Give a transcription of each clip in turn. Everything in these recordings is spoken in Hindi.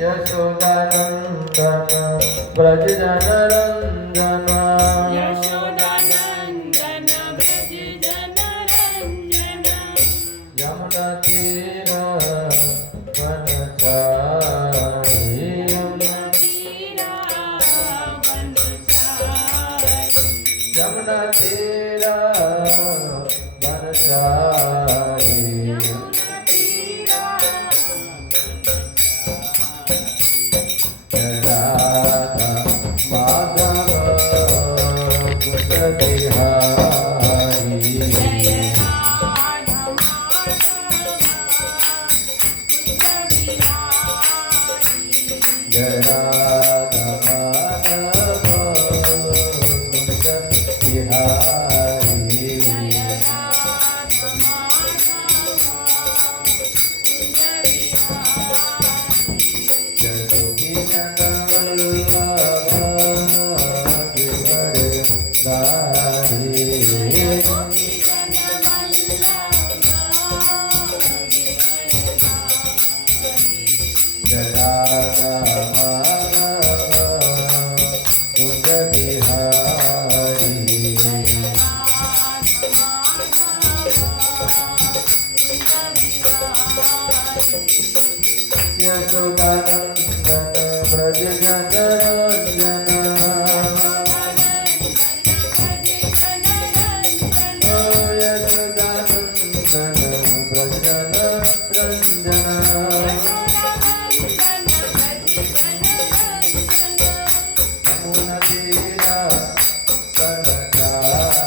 यशोदानंदन ब्रज जन रंजन यशोदानंदन ब्रज जन रंजन यमुना तीर वनचारी यमुना तीरा वनचारी यमुना तीर वनचारी यमुना तीरा राधा माधव कुंज बिहारी जय राधा माधव कुंज बिहारी जय राधा माधव कुंज बिहारी जय राधा माधव कुंज बिहारी जगोकी जनवल्लभ गिरधारी जय गोपी जनवल्लभ जय राधा माधव कुंज बिहारी यशोदानंदन ब्रज जन रंजन यशोदानंदन ब्रज जन रंजन यमुना तीरा वनचारी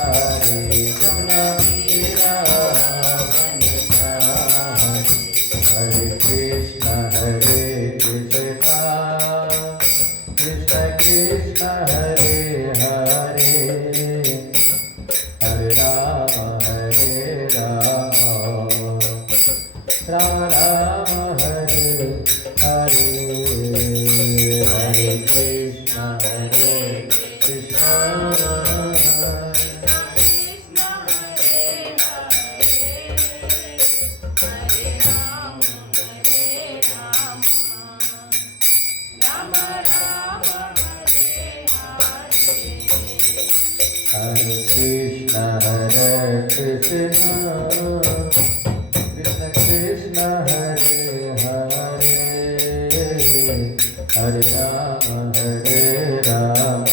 यमुना तीरा वनचारी हरे कृष्ण कृष्ण कृष्ण हरे हरे हरे राम राम राम हरे हरे हरे कृष्ण कृष्ण हरे कृष्ण कृष्ण कृष्ण हरे हरे हरे राम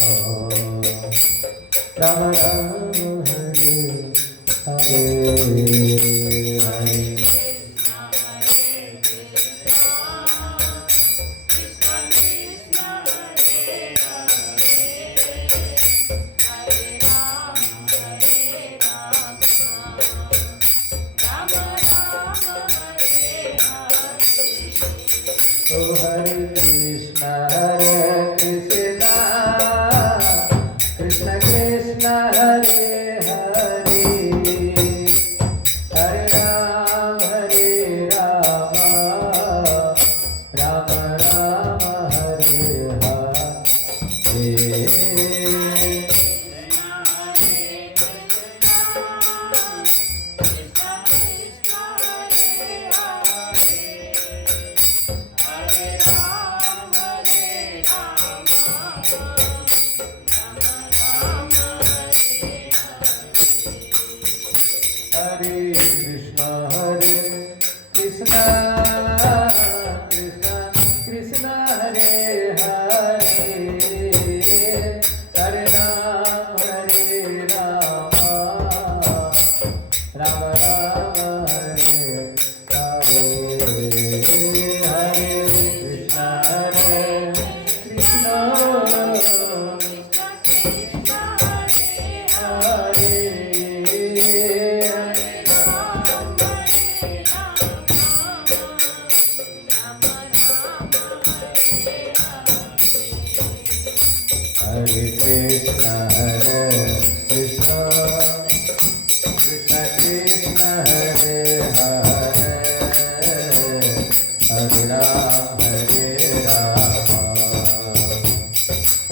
राम राम हरे हरे हरे ओ हरे कृष्ण कृष्ण कृष्ण हरे हरे हरे राम राम राम हरे हरे हरे कृष्ण कृष्ण कृष्ण हरे हरे हरे राम राम राम हरे हरे हरे कृष्ण कृष्ण हरे हरे कृष्ण कृष्ण कृष्ण हरे हरे हरे राम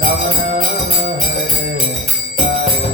राम राम हरे हरे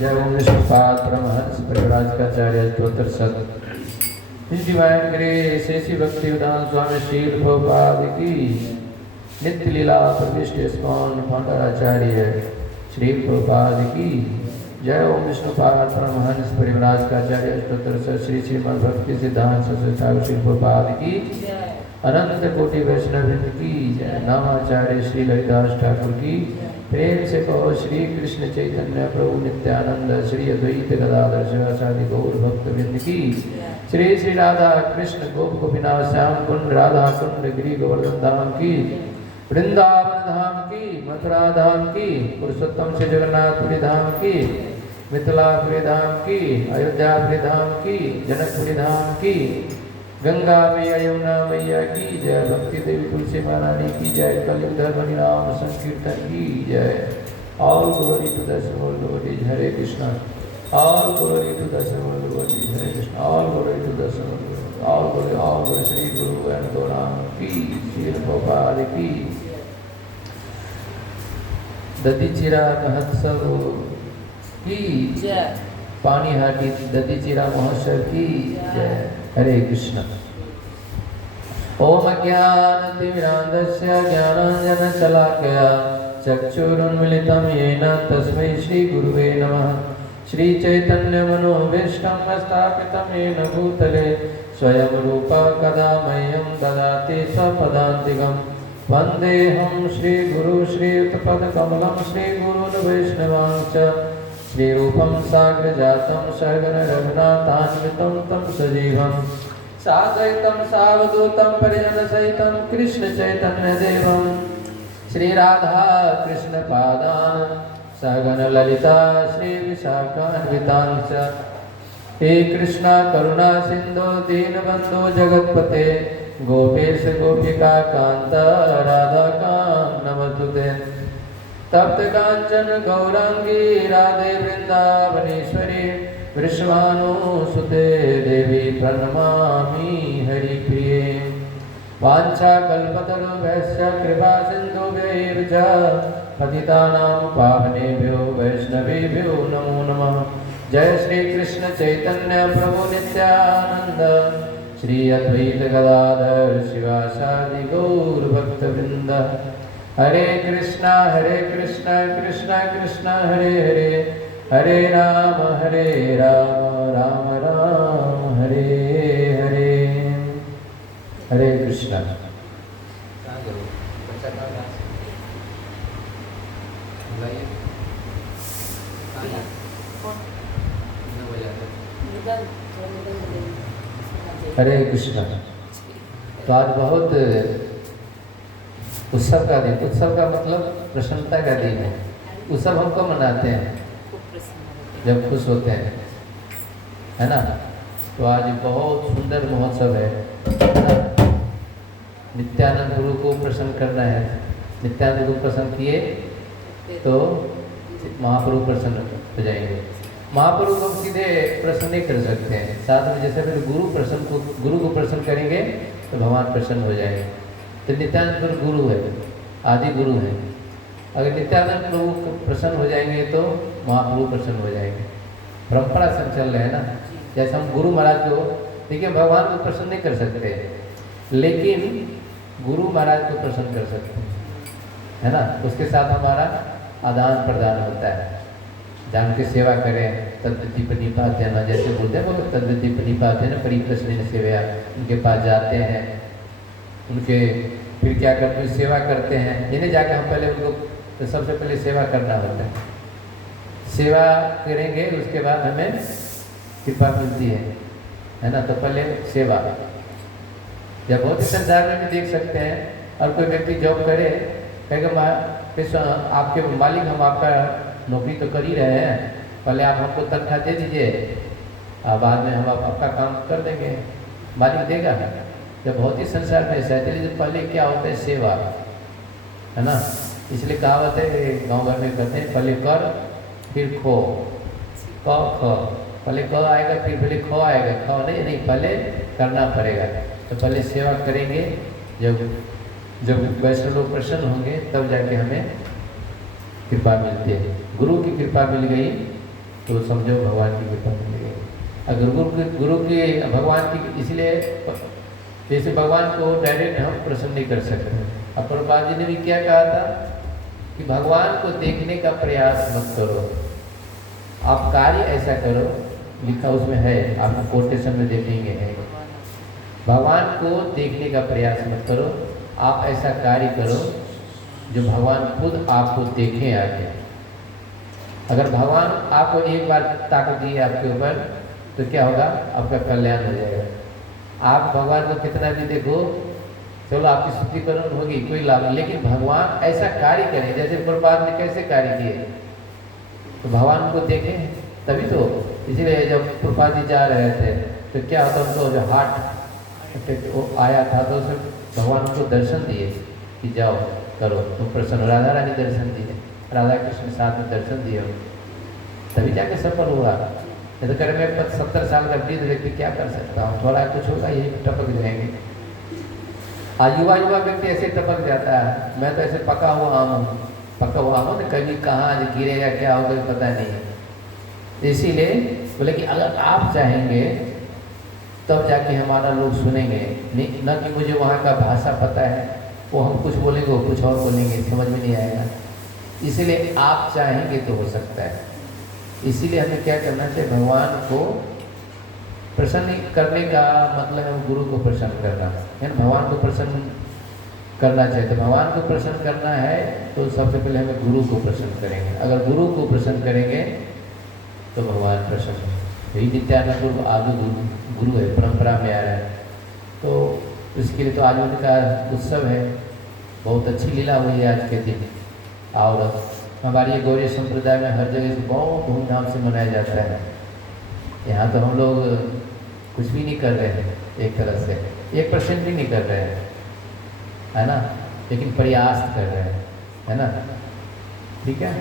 जय ओम विष्णुपाद परमहंस परिव्राजकाचार्य स्तोत्र सत His Divine Grace ऐसी भक्ति उदान स्वामी शील प्रभुपाद की नित्य लीला प्रविष्ट स्कॉन फाउंडराचार्य श्री प्रभुपाद की जय ओम विष्णुपाद परमहंस परिव्राजकाचार्य स्तोत्र सत श्री श्रीमद् भक्ति सिद्धांत सरस्वती ठाकुर श्री प्रभुपाद की अनंत कोटि वैष्णव वृंद की जय। नामाचार्य श्री ललिदास ठाकुर की प्रेम से कहो श्री कृष्ण चैतन्य प्रभु नित्यानंद श्री अद्वैत गदाधर शिवासादि गौर भक्त वृंद की श्री श्री राधा कृष्ण गोप गोपीनाथ श्याम कुंड राधा कुंड गिरी गोवर्धन धाम की वृंदावन धाम की मथुरा धाम की पुरुषोत्तम से जगन्नाथपुरी धाम की मिथिलापुरी धाम की अयोध्यापुरी धाम की जनकपुरी धाम की गंगा मैया यमुना मैया की जय। भक्ति देवी तुलसी महारानी की जय। कलयुग धर्म नाम संकीर्तन की जय। All glory to the sole lord Hare Krishna. All glory to the sole lord Hare Krishna. All glory to the sole all glory Shri Guru and गौराम की श्री गोपाल की दधीचिरा महोत्सव की जय। पानीहाटी दधीचिरा महोत्सव की जय। हरे कृष्ण। ओम अज्ञानतिमिरान्धस्य ज्ञानाञ्जनशलाकया चक्षुरुन्मिलितं येन तस्मै श्रीगुरुवे नमः। श्रीचैतन्यमनोभीष्टं स्थापितं येन भूतले स्वयं रूपा कदा मह्यं ददाति स्वपदान्तिकं। वन्देऽहं श्रीगुरु श्रीयुतपदकमलं श्रीगुरून् वैष्णवांश्च श्रीरूपं साग्रजातं सहगण रघुनाथान्वितं तं सजीवं साद्वैतं सावधूतं परिजनसहितं कृष्णचैतन्यदेवं श्रीराधा कृष्णपादान् सहगण ललिता श्रीविशाखान्वितांश्च। हे कृष्णा करुणा सिन्धो दीनबन्धो जगत्पते गोपेश गोपिका कान्त राधाकान्त नमस्तुते। तप्त कांचन गौरांगी राधे वृंदावनेश्वरी वृषभानुसुते देवी प्रणमामि हरिप्रिये। वाञ्छाकल्पतरुभ्यश्च कृपा सिन्धुभ्यैव च पतितानां पावनेभ्यो वैष्णवेभ्यो नमो नमः। जय श्री कृष्ण चैतन्य प्रभु नित्यानंद श्री अद्वैत गदाधर शिवासादि गौर भक्तवृंद। हरे कृष्णा कृष्णा कृष्णा हरे हरे हरे राम राम राम हरे हरे। हरे कृष्णा। हरे कृष्णा। तो आज बहुत उत्सव का दिन। उत्सव का मतलब प्रसन्नता का दिन है। उत्सव हमको मनाते हैं जब खुश होते हैं, है ना। तो आज बहुत सुंदर महोत्सव है ना। नित्यानंद गुरु को प्रसन्न करना है। नित्यानंद गुरु प्रसन्न किए तो महाप्रभु प्रसन्न हो जाएंगे। महाप्रभु को सीधे प्रसन्न नहीं कर सकते हैं। साथ में जैसे फिर गुरु को प्रसन्न करेंगे तो भगवान प्रसन्न हो जाएंगे। तो नित्यानंद गुरु है, आदि गुरु है। अगर नित्यानंद प्रभु को प्रसन्न हो जाएंगे तो महाप्रभु प्रसन्न हो जाएंगे। परंपरा से चल रहे हैं ना। जैसे हम गुरु महाराज को देखिए, भगवान को प्रसन्न नहीं कर सकते, लेकिन गुरु महाराज को प्रसन्न कर सकते हैं, है ना। उसके साथ हमारा आदान प्रदान होता है। जान के सेवा करें, तद्विति प्रणिपाते न, जैसे बोलते हैं वो तद्विति प्रणिपाते न परिप्रश्न सेवा। उनके पास जाते हैं, उनके फिर क्या करते हैं, सेवा करते हैं। जिन्हें जाके हम पहले उनको तो सबसे पहले सेवा करना होता है। सेवा करेंगे उसके बाद हमें कृपा मिलती है ना। तो पहले सेवा। जब बहुत ही संसार में भी देख सकते हैं, और कोई व्यक्ति जॉब करे, कहेगा आपके मालिक हम आपका नौकरी तो कर ही रहे हैं, पहले आप हमको तनख्वाह दे दीजिए, बाद में हम आपका काम कर देंगे। मालिक देगा। जब बहुत ही संसार में ऐसा है, तो पहले क्या होता है, सेवा, है ना। इसलिए कहावत है गाँव घर में कहते हैं, पहले कर फिर खो, पहले क आएगा फिर पहले खो आएगा। खो नहीं, पहले करना पड़ेगा। तो पहले सेवा करेंगे, जब वैष्णव लोग प्रसन्न होंगे तब जाके हमें कृपा मिलती है। गुरु की कृपा मिल गई तो समझो भगवान की कृपा मिलेगी। अगर गुरु की भगवान की, इसलिए जैसे भगवान को डायरेक्ट हम प्रसन्न नहीं कर सकते। अब प्रभुपाद जी ने भी क्या कहा था कि भगवान को देखने का प्रयास मत करो, आप कार्य ऐसा करो, लिखा उसमें है, आपको कोटेशन में देखेंगे है, भगवान को देखने का प्रयास मत करो, आप ऐसा कार्य करो जो भगवान खुद आपको देखें आके। अगर भगवान आपको एक बार ताकत दी आपके ऊपर तो क्या होगा, आपका कल्याण हो जाएगा। आप भगवान को कितना भी देखो, चलो आपकी शुद्धिकरण होगी, कोई लाभ नहीं, लेकिन भगवान ऐसा कार्य करें जैसे प्रभुपाद ने कैसे कार्य किए, तो भगवान को देखें तभी तो। इसीलिए जब प्रभुपाद जी जा रहे थे तो क्या होता, उनको जो हार्ट वो आया था तो उसमें भगवान को दर्शन दिए कि जाओ करो तुम प्रसन्न। राधा रानी दर्शन दिए, राधा कृष्ण साथ में दर्शन दिए, तभी जाके सफल हुआ। नहीं तो करे मैं 70 साल का वृद्ध व्यक्ति क्या कर सकता हूँ, थोड़ा कुछ होगा यही टपक जाएंगे। आज युवा व्यक्ति ऐसे टपक जाता है, मैं तो ऐसे पका हुआ हूँ तो कभी कहाँ गिरेगा क्या होगा पता नहीं है। इसीलिए बोले कि अगर आप चाहेंगे तब जाके हमारा लोग सुनेंगे, न कि मुझे वहाँ का भाषा पता है, वो हम कुछ बोलेंगे वो कुछ और बोलेंगे, समझ में नहीं आएगा। इसीलिए आप चाहेंगे तो हो सकता है। इसीलिए हमें क्या करना चाहिए, भगवान को प्रसन्न करने का मतलब है गुरु को प्रसन्न करना है, भगवान को प्रसन्न करना चाहिए। तो भगवान को प्रसन्न करना है तो सबसे पहले हमें गुरु को प्रसन्न करेंगे। अगर गुरु को प्रसन्न करेंगे तो भगवान प्रसन्न है। यही नित्यानंद गुरु आदि गुरु है, परंपरा में आ रहा है, तो इसके लिए तो आज उनका उत्सव है, बहुत अच्छी लीला हुई है आज के दिन। और हमारी ये गौरी संप्रदाय में हर जगह से बहुत धूमधाम से मनाया जाता है। यहाँ तो हम लोग कुछ भी नहीं कर रहे हैं, एक तरह से 1% भी नहीं कर रहे हैं, है ना, लेकिन प्रयास कर रहे हैं, है ना, ठीक है।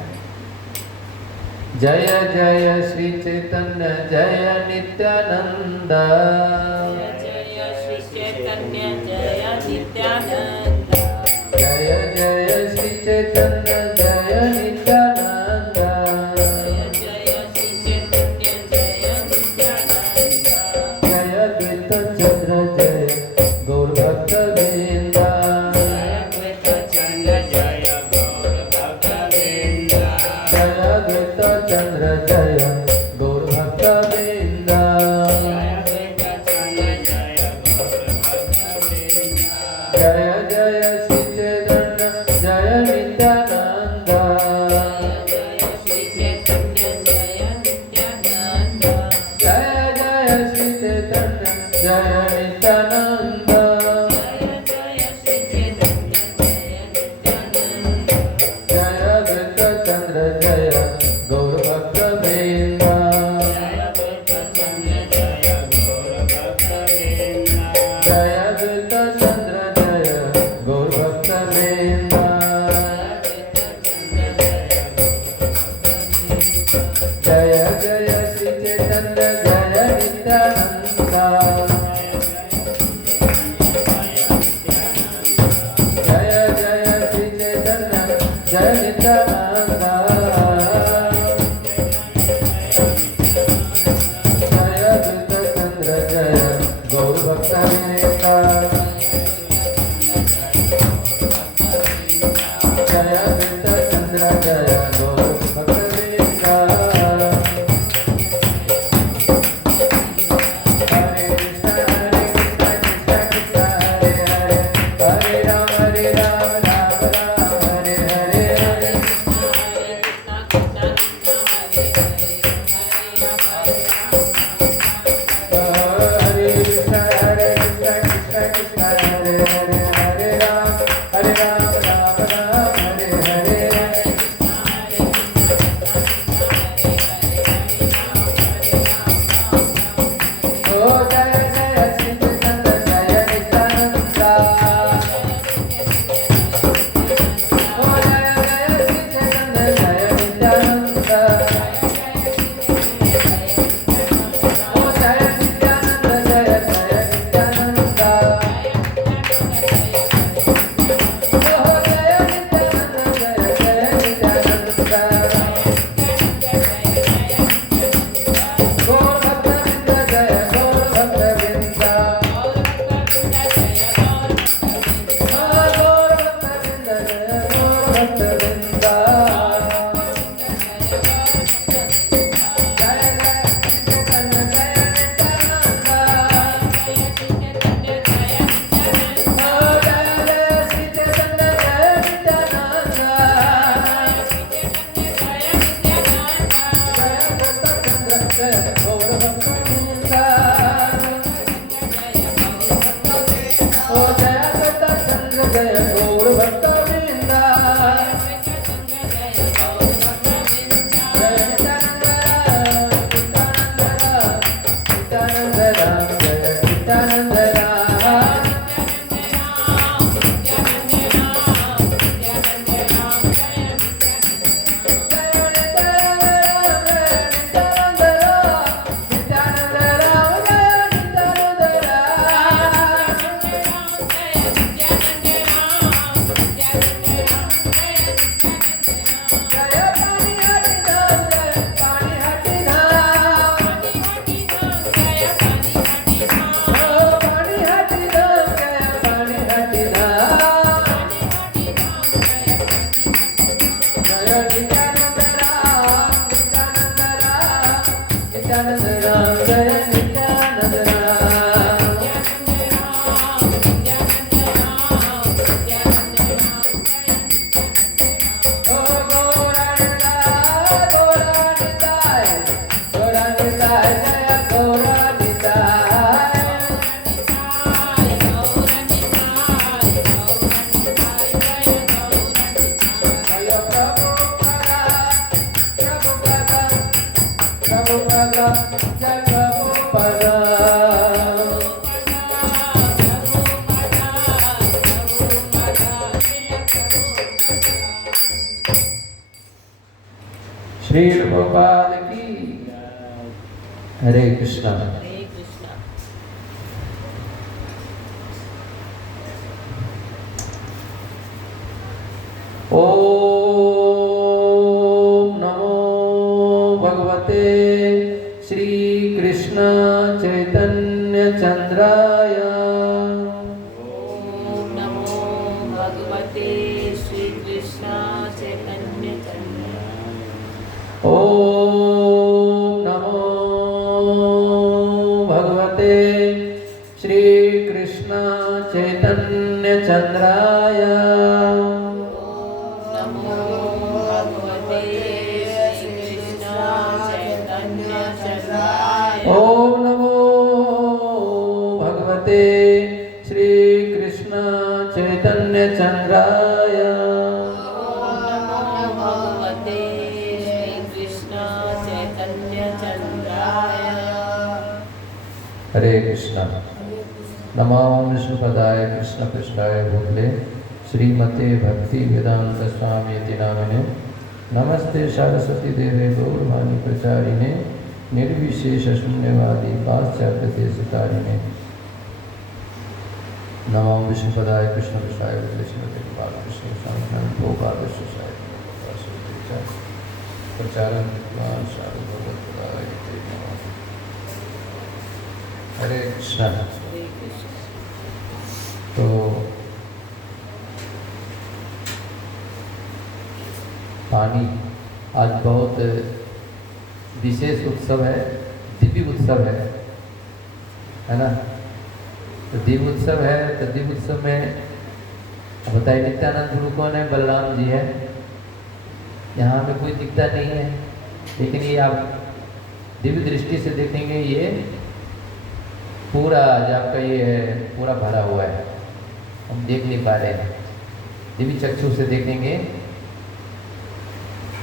जय जय श्री चैतन्य जय नित्यानंद, जय श्री चैतन्य जय नित्यानंद, जय जय श्री चैतन्य जय नित्यानंद, जय श्री चैतन्य जय नित्यानंद, जय द्वैत चंद्र जय गौर भक्त वृंद, चंद्र जय गौर भक्त वृंद, जय जय श्री चैतन्य जय नित्यानंद, जय श्री चैतन्य जय नित्यानंद, जय जय श्री चैतन्य जय नित्यानंद, जय श्री चैतन्य जय नित्यानंद, जय द्वैत चंद्र जय गौर भक्त वृंद, जय द्वैत चंद्र जय गौर भक्त वृंद, जय जय श्री चैतन्य जय नित्यानंद, जय जय श्री चैतन्य जय नित्यानंद, जय द्वैत चंद्र जय गौर भक्त वृंद, जय द्वैत चंद्र जय गौर भक्त वृंद। हरे कृष्ण कृष्ण कृष्ण हरे हरे, हरे राम राम राम हरे हरे, हरे जय गौर भक्त वृंदा जय नित्यानंद राम जय नित्यानंद राम श्री गोपाल की हरे कृष्णा। हरे कृष्णा। ओम नमो भगवते श्री कृष्ण चैतन्य चंद्राय। ओम नमो भगवते श्री कृष्ण चैतन्य चंद्राय। ओम नमो भगवते श्री कृष्ण चैतन्य चंद्राय। नमो भगवते श्री कृष्ण चैतन्य चंद्राय। ओम नमो भगवते श्री कृष्ण चैतन्य चंद्राय। नमो भगवते श्री कृष्ण चैतन्य चंद्राय। हरे कृष्णा। नमो विष्णुपदाय कृष्ण पृष्ठाय भूतले श्रीमते भक्ति वेदांत स्वामी नामिने नमस्ते सरस्वती देवे गौरवाणी प्रचारिणे निर्विशेष शून्यवादी पाश्चात्य देशतारिणे। नमो विष्णुपदाय कृष्ण पृष्ठाय भूतले श्रीमते बालकृष्ण स्वामी भोपाल प्रचारन विद्वान साधु भगवत्पदाय ते नमः। हरे कृष्णा। हरे कृष्ण। तो पानी आज बहुत विशेष उत्सव है, दिव्य उत्सव है ना। तो दिव्य उत्सव है, तो दिव्य उत्सव में बताइए नित्यानंद गुरु कौन है? बलराम जी है। यहाँ पे कोई दिखता नहीं है, लेकिन ये आप दिव्य दृष्टि से देखेंगे, ये पूरा जो आपका ये है पूरा भरा हुआ है, हम देख नहीं पा रहे हैं। दिव्य चक्षु से देखेंगे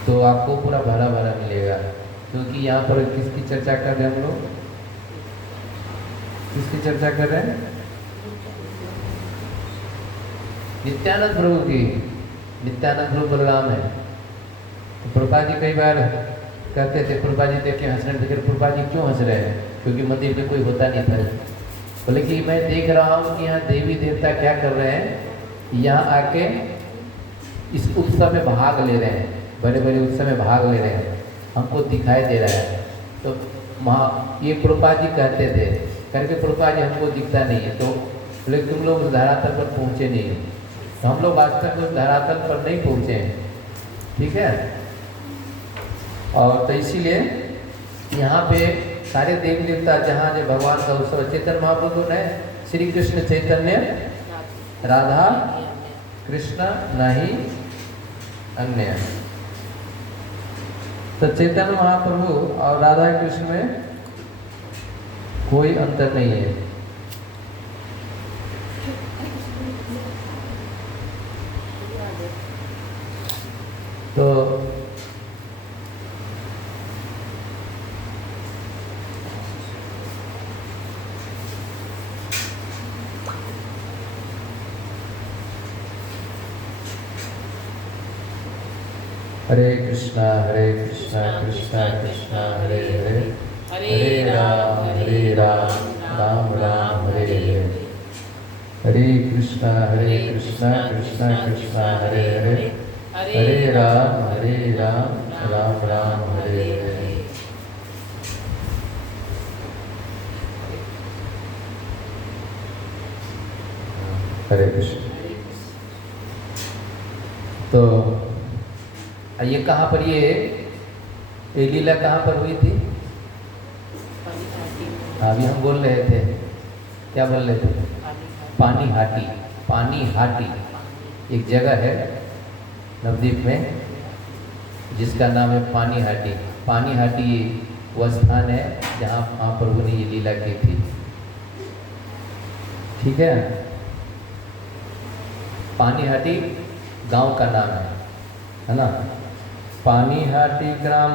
तो आपको पूरा भरा भरा मिलेगा। क्योंकि यहाँ पर किसकी चर्चा कर रहे हैं हम लोग? किसकी चर्चा कर रहे हैं? नित्यानंद प्रभु की। नित्यानंद प्रभु बलराम है। तो प्रभुपाद जी कई बार कहते थे, प्रभुपाद जी देख के हंस रहे थे, प्रभुपाद जी क्यों हंस रहे हैं? क्योंकि मंदिर में कोई होता नहीं था। बोले कि मैं देख रहा हूँ कि यहाँ देवी देवता क्या कर रहे हैं, यहाँ आके इस उत्सव में भाग ले रहे हैं, बड़े बड़े उत्सव में भाग ले रहे हैं, हमको दिखाई दे रहा है। तो ये प्रभुपाद जी कहते थे, करके प्रभुपाद जी हमको दिखता नहीं है। तो बोले तुम लोग उस धरातल पर पहुँचे नहीं। तो हम लोग वास्तव में उस धरातल पर नहीं पहुँचे हैं, ठीक है। और तो इसीलिए यहाँ पे सारे देवी देवता जहाँ जो भगवान का उत्सव, चैतन्य महाप्रभु ने श्री कृष्ण चैतन्य राधा कृष्ण नहीं अन्य। तो चैतन्य महाप्रभु और राधा कृष्ण में कोई अंतर नहीं है। तो हरे कृष्णा कृष्णा कृष्णा हरे हरे, हरे राम राम राम हरे हरे। हरे कृष्णा कृष्णा कृष्णा हरे हरे, हरे राम राम राम हरे हरे। हरे कृष्ण। तो ये कहाँ पर ये लीला कहाँ पर हुई थी? अभी हम बोल रहे थे, क्या बोल रहे थे? पानी हाटी। पानी हाटी एक जगह है नवद्वीप में जिसका नाम है पानी हाटी। पानी हाटी वह स्थान है जहाँ महाप्रभु ने ये लीला की थी। ठीक है। पानी हाटी गांव का नाम है ना। पानी हाटी ग्राम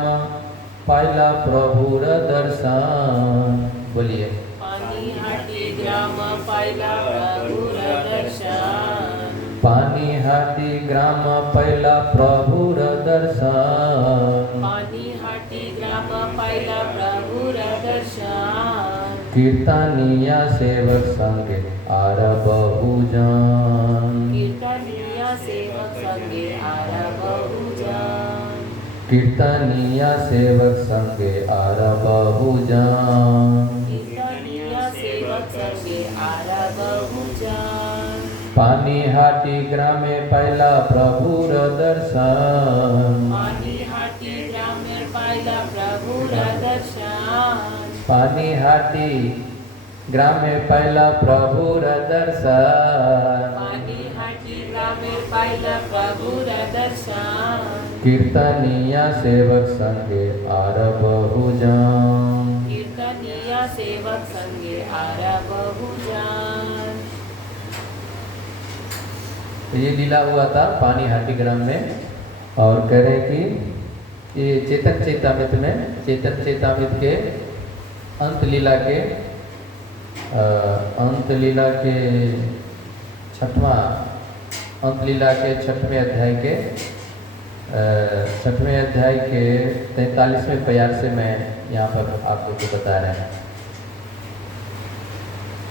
पाइला प्रभुर दर्शन। बोलिए। पानी हाटी ग्राम पाइला प्रभुर दर्शन। पानी हाटी ग्राम पाइला प्रभुर दर्शन। पानी हाटी ग्राम पाइला प्रभुर दर्शन। कीर्तनिया सेवक संगे आर बहुजन। कीर्तनिया सेवक संगे आर बहुजन। कीर्तनिया सेवक संगे आर बहुजन। कीर्तनिया सेवक संगे आर बहुजन। पानी हाटी ग्रामे पहला प्रभुर दर्शन। पानी हाटी ग्रामे पाइला प्रभुर दर्शन। पानी हाटी ग्रामे पहला प्रभुर दर्शन। पानी हाटी ग्रामे पाइला प्रभुर दर्शन। कीर्तनिया सेवक संगे आर बहुजन। कीर्तनिया सेवक संगे आर बहुजन। ये लीला हुआ था पानी हाटी ग्राम में। और कह रहे कि ये चेतन चेतामृत में, चेतन चेतामृत के अंत लीला के छठवां अंत लीला के छठवें अध्याय के 43वें प्यार से मैं यहाँ पर आप लोग को बता रहे हैं।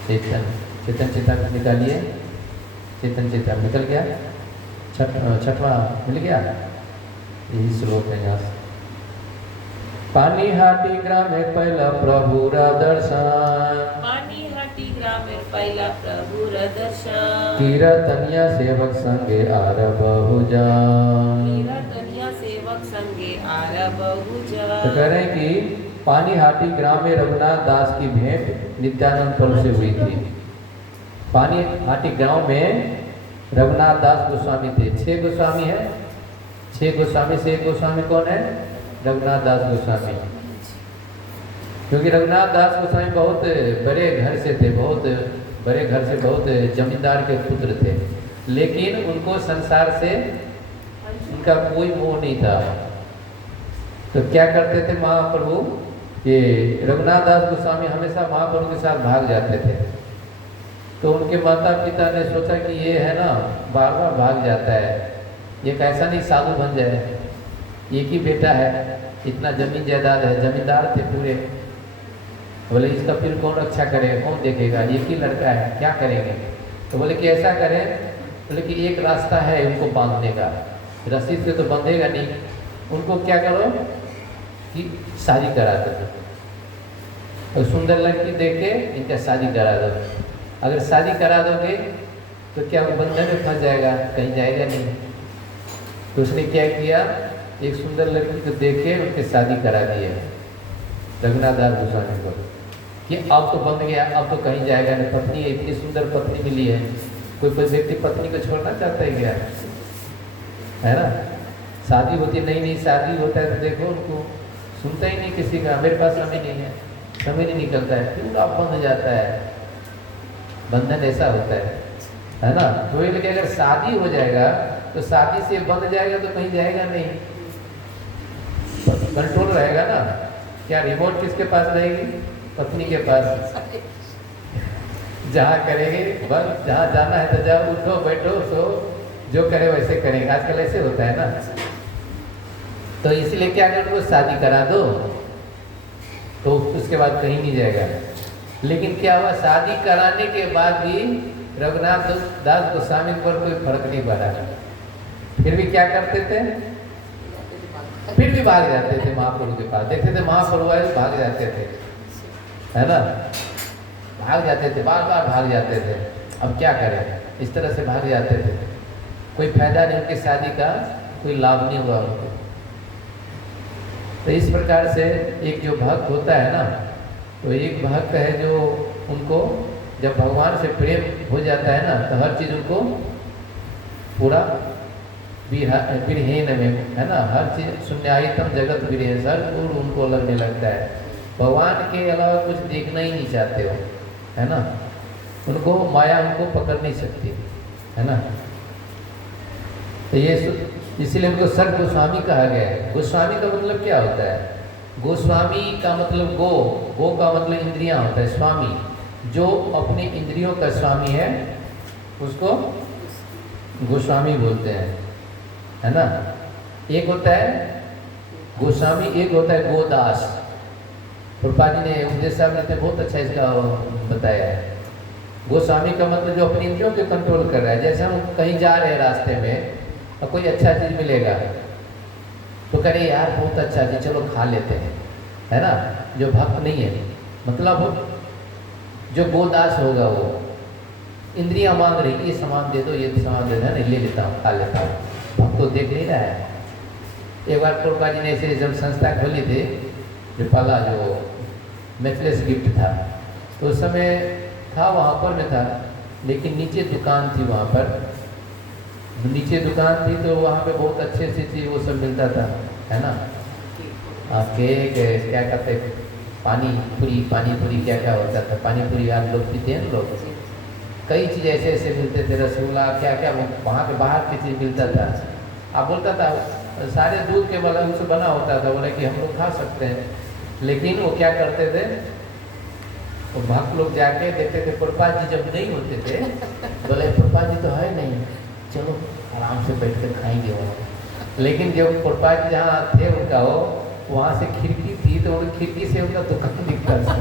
चेतन चेतामृत निकालिए। चेतन चेतामृत निकल गया। छठवां मिल गया। यही श्लोक है यहाँ से। पानी हाटी ग्राम में पहला प्रभुर दर्शन। पानी हाटी ग्रामे पाइला प्रभुर दर्शन। कीर्तनिया सेवक संगे आर बहुजन। कीर्तनिया सेवक संगे आर बहुजन। तो कह रहे हैं कि पानी हाटी ग्राम में रघुनाथ दास की भेंट नित्यानंद प्रभु से हुई थी। पानी हाटी गांव में रघुनाथ दास गोस्वामी थे। 6 गोस्वामी है। 6 गोस्वामी से एक गोस्वामी कौन है? रघुनाथ दास गोस्वामी। क्योंकि रघुनाथ दास गोस्वामी बहुत बड़े घर से थे, बहुत बड़े घर से, बहुत जमींदार के पुत्र थे। लेकिन उनको संसार से उनका कोई मोह नहीं था। तो क्या करते थे महाप्रभु? ये रघुनाथ दास गोस्वामी हमेशा महाप्रभु के साथ भाग जाते थे। तो उनके माता पिता ने सोचा कि ये है ना बार बार भाग जाता है, ये कैसा नहीं साधु बन जाए। एक ही बेटा है, इतना जमीन जायदाद है, जमींदार थे पूरे। बोले इसका फिर कौन रक्षा करेगा, कौन देखेगा, एक ही लड़का है, क्या करेंगे? तो बोले कि ऐसा करें। बोले कि एक रास्ता है उनको बांधने का, रस्सी से तो बंधेगा नहीं। उनको क्या करो कि शादी करा दो, और सुंदर लड़की देख के इनका शादी करा दो। अगर शादी करा दोगे तो क्या वो बंधन में फंस जाएगा, कहीं जाएगा नहीं। तो उसने क्या किया, एक सुंदर लड़की को देख के उनके शादी करा दिया रघुनाथ दास गोस्वामी को, कि अब तो बंध गया, अब तो कहीं जाएगा नहीं। पत्नी इतनी सुंदर पत्नी मिली है, कोई व्यक्ति पत्नी को छोड़ना चाहता है क्या? है ना। शादी होती नहीं शादी होता है तो देखो उनको सुनता ही नहीं किसी का, मेरे पास समय नहीं है, समय नहीं निकलता है, पूरा बंध जाता है। बंधन ऐसा होता है। है ना। तो ये लेकिन अगर शादी हो जाएगा तो शादी से बंध जाएगा तो कहीं जाएगा नहीं, कंट्रोल रहेगा ना। क्या रिमोट किसके पास रहेगी? पत्नी के पास। जहाँ करेंगे बस, जहाँ जाना है तो जाओ, उठो बैठो सो, जो करे वैसे करेंगे। आजकल ऐसे होता है ना। तो इसलिए क्या कर दो, शादी करा दो तो उसके बाद कहीं नहीं जाएगा। लेकिन क्या हुआ, शादी कराने के बाद भी रघुनाथ दास गोस्वामी पर कोई फर्क नहीं पड़ा। फिर भी क्या करते थे, फिर भी भाग जाते थे महाप्रभु के पास। देखते थे महाप्रभु आए, भाग जाते थे, है ना, भाग जाते थे, बार बार भाग जाते थे। अब क्या करें, इस तरह से भाग जाते थे। कोई फायदा नहीं, उनकी शादी का कोई लाभ नहीं हुआ उनको। तो इस प्रकार से एक जो भक्त होता है ना, तो एक भक्त है जो उनको जब भगवान से प्रेम हो जाता है ना, तो हर चीज़ उनको पूरा विरहीन में, है ना, हर चीज़ शून्यायतम जगत विरहीन, हर गुण उनको लगने लगता है। भगवान के अलावा कुछ देखना ही नहीं चाहते हो, है ना। उनको माया उनको पकड़ नहीं सकती, है ना। तो ये इसीलिए उनको सर गोस्वामी कहा गया है। गोस्वामी का मतलब क्या होता है? गोस्वामी का मतलब गो का मतलब इंद्रियां होता है। स्वामी जो अपने इंद्रियों का स्वामी है उसको गोस्वामी बोलते हैं, है ना। एक होता है गोस्वामी, एक होता है गोदास। प्रभुपाद जी ने, उपदेश साहब ने बहुत अच्छा इसका बताया है। गोस्वामी का मतलब जो अपनी इंद्रियों को कंट्रोल कर रहा है। जैसे हम कहीं जा रहे हैं, रास्ते में और कोई अच्छा चीज़ मिलेगा तो करें यार बहुत अच्छा चीज़, चलो खा लेते हैं, है ना। जो भक्त नहीं है, मतलब जो गोदास होगा, वो इंद्रियां मांग रही, ये सामान दे दो, ये सामान दे दो, है ना, ले लेता हूँ, खा लेता हूँ। भक्त तो देख नहीं रहा है। एक बार प्रभुपाद जी ने ऐसे जब संस्था खोली थी, जो पहला जो मैचलेस गिफ्ट था, तो उस समय था वहाँ पर में था, लेकिन नीचे दुकान थी। वहाँ पर नीचे दुकान थी तो वहाँ पे बहुत अच्छी अच्छी चीज़ वो सब मिलता था, है ना। केक, क्या कहते, पानी पूरी क्या क्या होता था, पानी पूरी आप लोग पीते हैं लोग, कई चीज़ ऐसे ऐसे मिलते थे, रसगुल्ला क्या क्या वहाँ पे बाहर की चीज़ मिलता था। आप बोलता था सारे दूध के वाला उनसे बना होता था, बोले कि हम लोग खा सकते हैं। लेकिन वो क्या करते थे, तो भक्त लोग जाके देखते थे, प्रभुपाद जी जब नहीं होते थे, बोले प्रभुपाद जी तो है नहीं, चलो आराम से बैठ कर खाएंगे वहाँ। लेकिन जब प्रभुपाद जी जहाँ थे उनका हो, वहाँ से खिड़की थी, तो उन खिड़की से उनका दुकान दिखता था।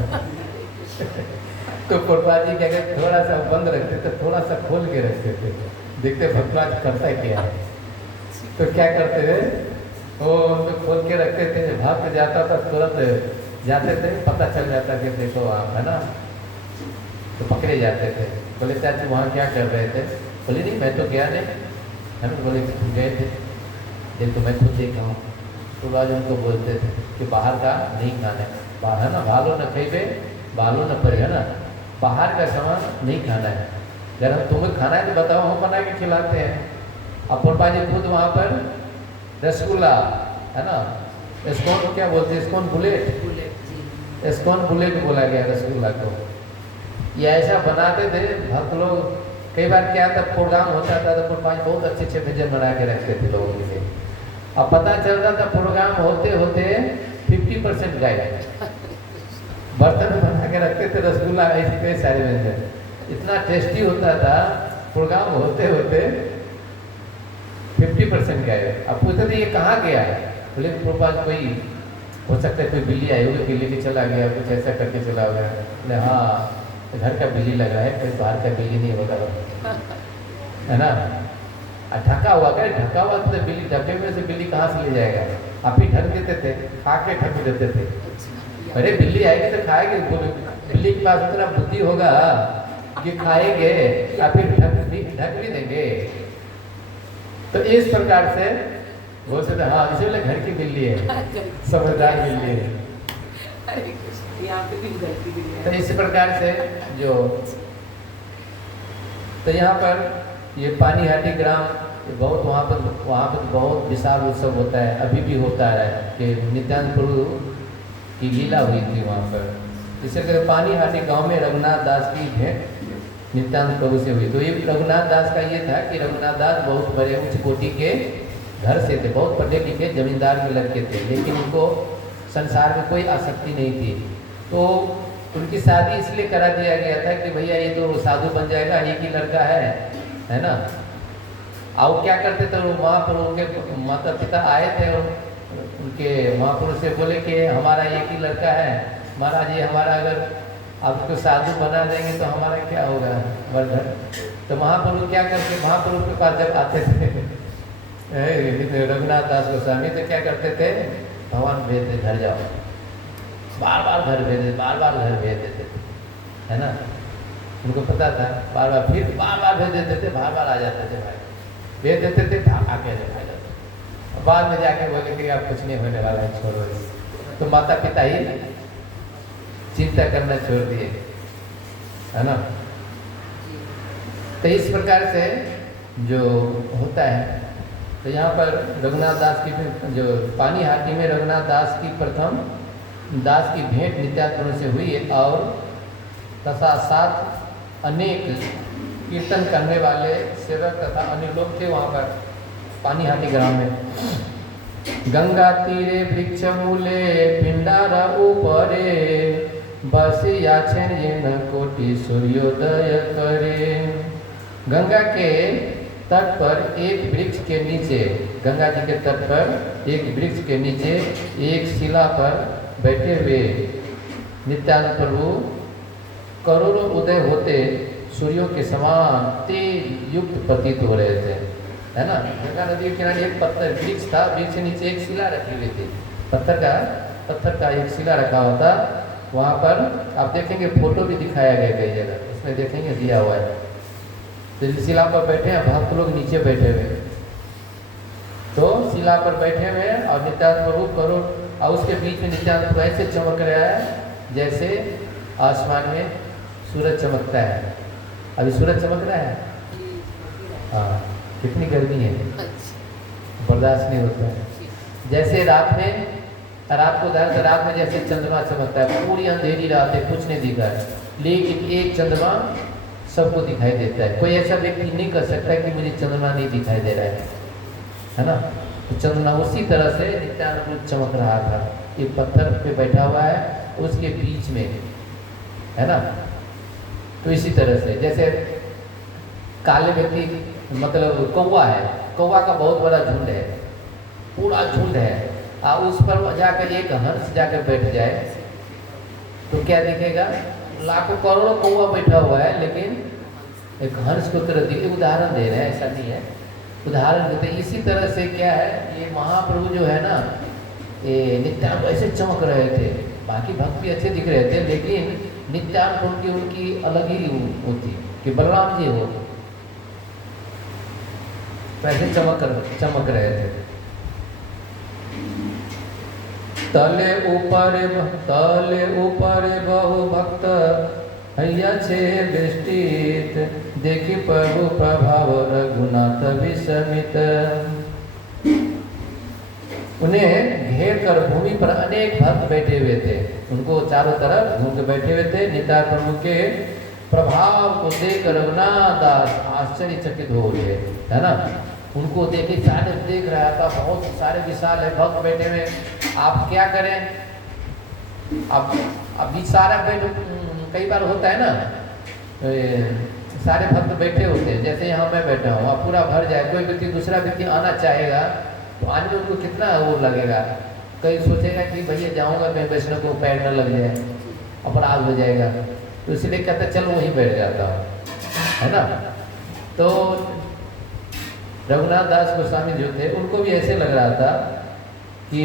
तो प्रभुपाद जी क्या कहते, थोड़ा सा बंद रखते थे, थोड़ा सा खोल के रखते थे, देखते भक्तराज करता क्या है। तो क्या करते थे, वो उनको खोल के रखते थे। भक्त जाता था तुरंत जाते थे, पता चल जाता कि देखो आप, है ना, तो पकड़े जाते थे। बोले चाची वहाँ क्या कर रहे थे? बोले नहीं मैं तो गया नहीं, है ना। बोले गए थे, देखो मैं खुद देखा हूँ। तो बाद उनको बोलते थे कि बाहर का नहीं खाना है, बाहर, है ना, भालो न खेबे बालो न पड़े, है ना, बाहर का सामान नहीं खाना है। अगर हम तुम्हें खाना है तो बताओ, हम बना के खिलाते हैं। अब प्रभुपाद जी खुद वहाँ पर रसगुल्ला, है ना, स्कोन को क्या बोलते हैं, स्कोन बुलेट, स्कोन बुलेट बोला गया रसगुल्ला को। ये ऐसा बनाते थे भक्त लोग। कई बार क्या था, प्रोग्राम होता था तो प्रभुपाद जी बहुत अच्छे अच्छे व्यंजन बना के रखते थे लोगों के लिए। अब पता चल रहा था प्रोग्राम होते होते 50% गायब, बर्तन में बना के रखते थे रसगुल्ला, ऐसे कई सारे व्यंजन, इतना टेस्टी होता था। प्रोग्राम होते होते 50% गायब। अब पूछते थे ये कहाँ गया है? बोले प्रभुपाद कोई हो सकता है कोई बिल्ली आई होगी, बिल्ली के चला गया, कुछ ऐसा करके चला गया। बोले हाँ घर का बिल्ली लगा है, कोई बाहर का बिल्ली नहीं होगा, है ना। ढका हुआ क्या, ढका हुआ तो बिल्ली, ढके में से बिल्ली कहाँ से ले जाएगा? आप ही ढक देते थे, खा के ढक देते थे। अरे बिल्ली आएगी तो खाएगी, बिल्ली के पास उतना बुद्धि होगा कि खाएंगे या फिर ढक भी देंगे। तो इस प्रकार से बोलते थे, हाँ इसलिए घर की बिल्ली है, समझदार बिल्ली है। यहाँ पे भी घर की बिल्ली है। तो इस प्रकार से जो, तो यहाँ पर ये पानीहाटी ग्राम बहुत, वहाँ पर बहुत विशाल उत्सव होता है, अभी भी होता है कि नित्यानंद प्रभु की लीला हुई थी वहाँ पर। जिससे कि पानीहाटी गांव में रघुनाथ दास की भेंट नित्यानंद प्रभु से हुई। तो ये रघुनाथ दास का ये था कि रघुनाथ दास बहुत बड़े उच्च कोटि के घर से थे, बहुत पढ़े लिखे जमींदार के लड़के थे, लेकिन उनको संसार में कोई आसक्ति नहीं थी। तो उनकी शादी इसलिए करा दिया गया था कि भैया ये तो साधु बन जाएगा, एक ही लड़का है ना। और क्या करते थे वो महापुरुष, उनके माता पिता आए थे और उनके महापुरुष से बोले कि हमारा एक ही लड़का है महाराज, ये हमारा अगर आप उसको साधु बना देंगे तो हमारा क्या होगा हमारे घर। तो महापुरुष क्या करते, महापुरुष के पास जब आते थे रघुनाथ दास गोस्वामी, तो क्या करते थे, भगवान भेज दे घर जाओ, बार बार घर भेज देते, बार बार घर भेज देते थे, है ना। उनको पता था, बार बार फिर बार बार भेज देते थे, बार बार आ जाते थे भाई, भेज देते थे, आके भाई जाते। बाद में जाके बोले कि आप कुछ नहीं होने वाला है, छोड़ो। तो माता पिता ही चिंता करना छोड़ दिए, है ना। तो इस प्रकार से जो होता है, तो यहाँ पर रघुनाथ दास की जो पानीहाटी में रघुनाथ दास की प्रथम दास की भेंट नित्यानंद से हुई है, और तथा साथ अनेक कीर्तन करने वाले सेवक तथा अन्य लोग थे वहाँ पर पानीहाटी ग्राम में। गंगा तीरे वृक्ष मूले पिंडार ऊपरे बसे याचन जिन कोटि सूर्योदय करे। गंगा के तट पर एक वृक्ष के नीचे, गंगा जी के तट पर एक वृक्ष के नीचे एक शिला पर बैठे हुए नित्यानंद प्रभु करोड़ों उदय होते सूर्यों के समान तेज युक्त प्रतीत हो रहे थे, है ना। गंगा नदी के किनारे एक पत्थर वृक्ष था, वृक्ष के नीचे एक शिला रखी हुई थी, पत्थर का एक शिला रखा हुआ था। वहाँ पर आप देखेंगे फोटो भी दिखाया गया कई जगह, उसमें देखेंगे दिया हुआ है। तो शिला पर बैठे हैं, भक्त लोग नीचे बैठे हुए, तो शिला पर बैठे हुए हैं और नित्यानंद प्रभु करोड़, और उसके बीच में नित्यानंद प्रभु ऐसे चमक रहा है जैसे आसमान में सूरज चमकता है। अभी सूरज चमक रहा है, हाँ, कितनी गर्मी है, बर्दाश्त नहीं होता है। जैसे रात में जैसे चंद्रमा चमकता है, पूरी अंधेरी रात है, कुछ नहीं दिखा है, लेकिन एक चंद्रमा सबको दिखाई देता है। कोई ऐसा व्यक्ति नहीं कर सकता कि मुझे चंद्रमा नहीं दिखाई दे रहा है ना। तो चंद्रमा उसी तरह से नित्यानंद चमक रहा था, एक पत्थर पे बैठा हुआ है उसके बीच में, है ना। तो इसी तरह से जैसे काले व्यक्ति, मतलब कौवा है, कौवा का बहुत बड़ा झुंड है, पूरा झुंड है, और उस पर जाकर एक हंस जाकर बैठ जाए तो क्या दिखेगा, लाखों करोड़ों कौवा बैठा हुआ है, लेकिन एक हंस को तरह दिखे। उदाहरण दे रहे हैं, ऐसा नहीं है, उदाहरण देते हैं। इसी तरह से क्या है, ये महाप्रभु जो है ना, ये नित्यानंद ऐसे चमक रहे थे, बाकी भक्त भी अच्छे दिख रहे थे, लेकिन नित्यानंद उनकी अलग ही होती कि बलराम जी हो, ऐसे चमक रहे थे। तले ऊपर बहु भक्त हैया छे दृष्टित, देखी प्रभु प्रभाव रघुनाथ विस्मित। उन्हें घेर कर भूमि पर अनेक भक्त बैठे हुए थे, उनको चारों तरफ घूम के बैठे हुए थे। नित्यानंद प्रभु के प्रभाव को देख रघुनाथ दास आश्चर्यचकित हो गए, है ना। उनको देखे, सारे देख रहा था, बहुत सारे विशाल है भक्त बैठे हुए। आप क्या करें, अब सारा बैठ, कई बार होता है ना, सारे भक्त बैठे होते हैं, जैसे यहाँ मैं बैठा हूँ, अब पूरा भर जाए, कोई व्यक्ति दूसरा व्यक्ति आना चाहेगा तो आने में उनको कितना वो लगेगा। कहीं सोचेगा कि भैया जाऊँगा कहीं वैष्णव को पैर न लग जाए, अपराध हो जाएगा, तो इसलिए कहते चलो वहीं बैठ जाता हूँ, है ना। तो रघुनाथ दास गोस्वामी जो थे, उनको भी ऐसे लग रहा था कि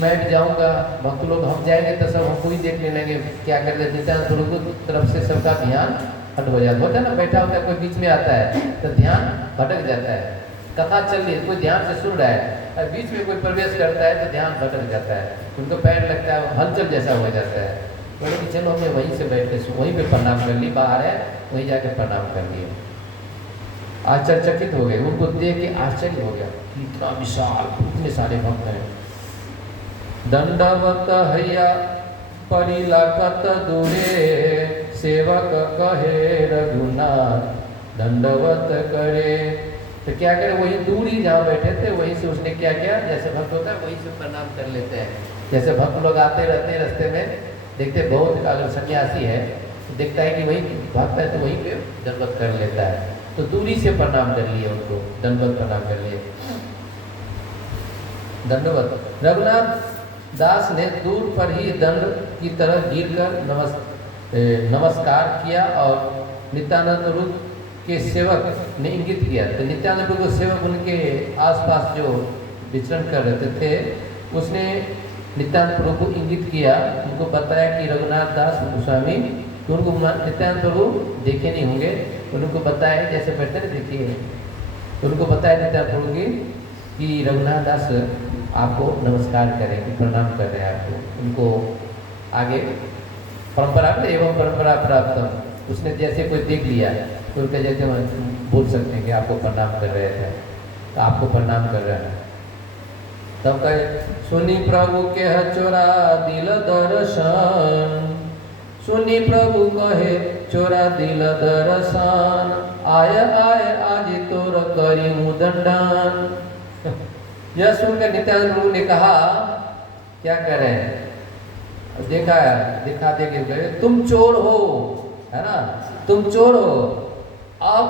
मैं भी जाऊंगा, भक्त लोग हम जाएंगे तो सब हमको ही देख लेंगे, क्या कर लेते हैं, तो लोगों की तरफ से सबका ध्यान हट हो जाता है ना। बैठा होता है, कोई बीच में आता है तो ध्यान भटक जाता है, कथा चल रही है, कोई ध्यान से सुन रहा है, और बीच में कोई प्रवेश करता है तो ध्यान भटक जाता है, उनको पैर लगता है, हलचल जैसा हो जाता है। बोले कि चलो हमने वहीं से बैठ के वहीं पे प्रणाम कर ली, बाहर है वहीं जाके प्रणाम कर लिए। आश्चर्यचकित हो गए, उनको देख के आश्चर्य हो गया कि इतना विशाल, इतने सारे भक्त हैं। दंडवत हैया परिलाकत दूरे सेवक कहे रघुनाथ दंडवत करे। तो क्या करे, वही दूर ही जहाँ बैठे थे वहीं से उसने क्या किया, जैसे भक्त होता है वहीं से प्रणाम कर लेते हैं। जैसे भक्त लोग आते रहते हैं रास्ते में, देखते बहुत अगर सन्यासी है तो देखता है कि वही भक्त है तो वहीं पे दंडवत कर लेता है, तो दूरी से प्रणाम कर लिए, उनको दंडवत प्रणाम कर लिए, दंडवत। रघुनाथ दास ने दूर पर ही दंड की तरह गिरकर नमस्कार किया और नित्यानंद रूप के सेवक ने इंगित किया। तो नित्यानंद रूप के सेवक उनके आसपास जो विचरण कर रहे थे उसने नित्यानंद प्रभु को इंगित किया, उनको बताया कि रघुनाथ दास गोस्वामी, तो उनको नित्यानंद प्रभु देखे नहीं होंगे, उनको बताया जैसे बैठते ना देखिए, उनको बताया नित्यानंद प्रभु कि रघुनाथ दास आपको नमस्कार करेंगे, प्रणाम कर रहे हैं आपको। उनको आगे परंपरा एवं परंपरा प्राप्त, उसने जैसे कोई देख लिया तो उनका जैसे बोल सकते हैं कि आपको प्रणाम कर रहे थे, तो आपको प्रणाम कर रहे हैं। तब कहे सुनी प्रभु के चोरा दिल दर्शन, सुनी प्रभु कहे चोरा दिल दर्शन, आय आय आज तोर करी दंडन। यह सुनकर नित्यानंद प्रभु ने कहा क्या करें, देखा दिखाते कि तुम चोर हो, है ना, तुम चोर हो, अब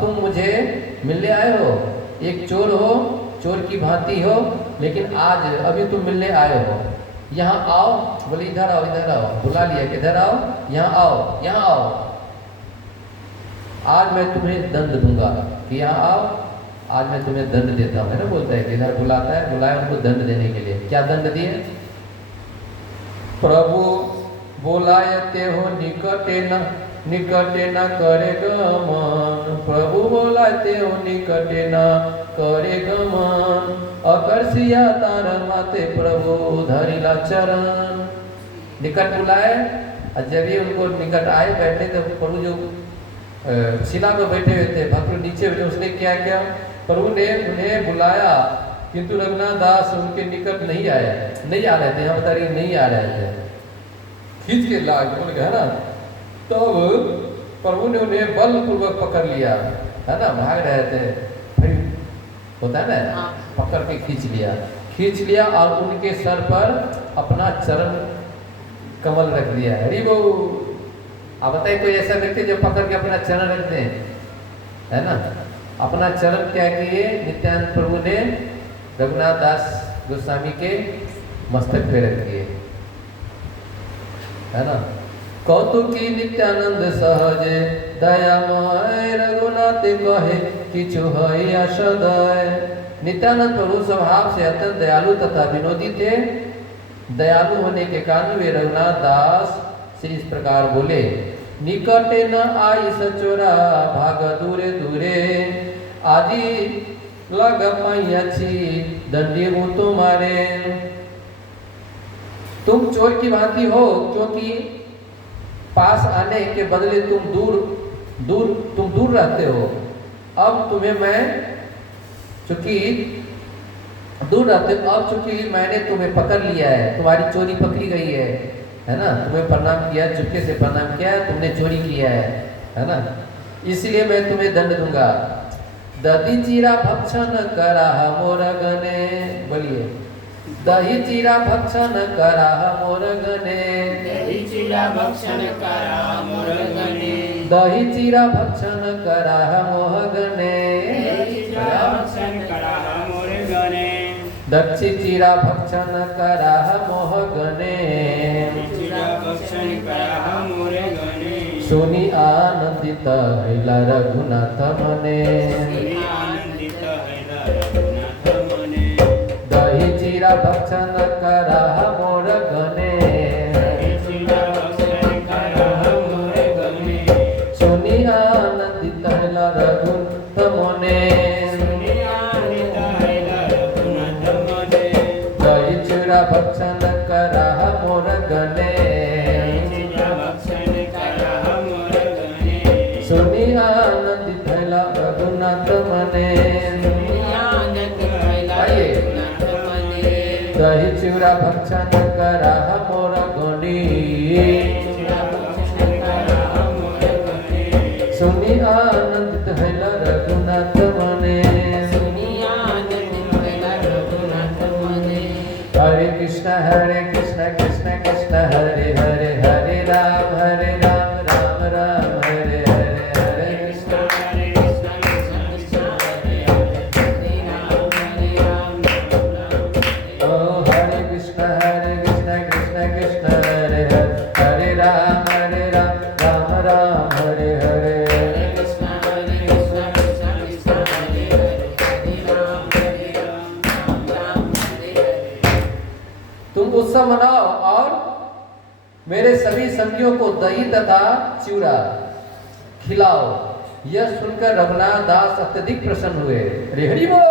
तुम मुझे मिलने आए हो, एक चोर हो, चोर की भांति हो, लेकिन आज अभी तुम मिलने आए हो, यहाँ आओ। बोले इधर आओ, इधर आओ, बुला लिया, किधर आओ, यहाँ आओ, यहाँ आओ, आज मैं तुम्हें दंड दूंगा, कि यहाँ आओ, आज मैं तुम्हें दंड देता हूँ, है ना, बोलता है, इधर बुलाता है, बुलाया उनको दंड देने के लिए। क्या दंड दिए, प्रभु बोलायते हो निकटे न करे गमन, प्रभु बोलाते हो निकटे न करे गमन, अकर्षिया तार माते प्रभु धरिला चरण। निकट बुलाए, और जब ये उनको निकट आए बैठे तो प्रभु जो शिला में बैठे हुए थे, भक्त नीचे बैठे, उसने क्या किया, प्रभु ने उन्हें बुलाया, किंतु रघुनाथ दास उनके निकट नहीं आए, नहीं आ रहे थे, यहाँ बता रही नहीं आ रहे थे, खींच के ला बोल गया ना। तब प्रभु ने उन्हें बलपूर्वक पकड़ लिया, है ना, भाग रहे थे, फिर होता है ना, पकड़ के खींच लिया और उनके सर पर अपना चरण कमल रख दिया। हरि बोल। आप बताइए कोई ऐसा व्यक्ति जो पकड़ के अपना चरण रखते हैं, है ना, अपना चरण क्या किए, नित्यानंद प्रभु ने रघुनाथ दास गोस्वामी के मस्तक पे रख दिए, है ना। कौतुकी नित्यानंद सहजे दयामय, रघुनाथ कहे किछु है असदय। नित्यानंद प्रभु स्वभाव से अत्यंत दयालु तथा विनोदी थे। दयालु होने के कारण वे रघुनाथ दास से इस प्रकार बोले, निकटे न आई सचोरा भाग दूरे दूरे, आदि लग पाई अच्छी दंडी हूँ तुम्हारे। तुम चोर की भांति हो, क्योंकि पास आने के बदले तुम दूर रहते हो। अब तुम्हें मैं चूंकि दूर रहते हो, अब चूंकि मैंने तुम्हें पकड़ लिया है, तुम्हारी चोरी पकड़ी गई है ना, तुम्हें प्रणाम किया, चुपके से प्रणाम किया, तुमने चोरी किया है ना, इसलिए मैं तुम्हें दंड दूंगा। दही चीरा भक्षण करा मोर गने, बोलिए, दही चीरा भक्षण करा मोर गने, दही चीरा भक्षण करा मोर गने, दही चीरा भक्षण करा मोह गने, दही चीरा भक्षण करा मोर गने, दक्षी चीरा भक्षण करा मोह गने, चीरा भक्षण करा मोर गने, सुनी आनंदित हैला रघुनाथ मने, आनंदित हैला रघुनाथ मने, दही चीरा भक्षण करा मोर गने, दही चीरा भक्षण करा मोर गने, सुनी आनंदित हैला रघुनाथ मने, भक्षण करा मोर गने, सुनी आनंदित हैला रघुनाथ मने। दही चूड़ा भक्षण करा मोर गनी, मेरे सभी संगियों को दही तथा चिवड़ा खिलाओ। यह सुनकर रघुनाथ दास अत्यधिक प्रसन्न हुए। अरे हरि बोल,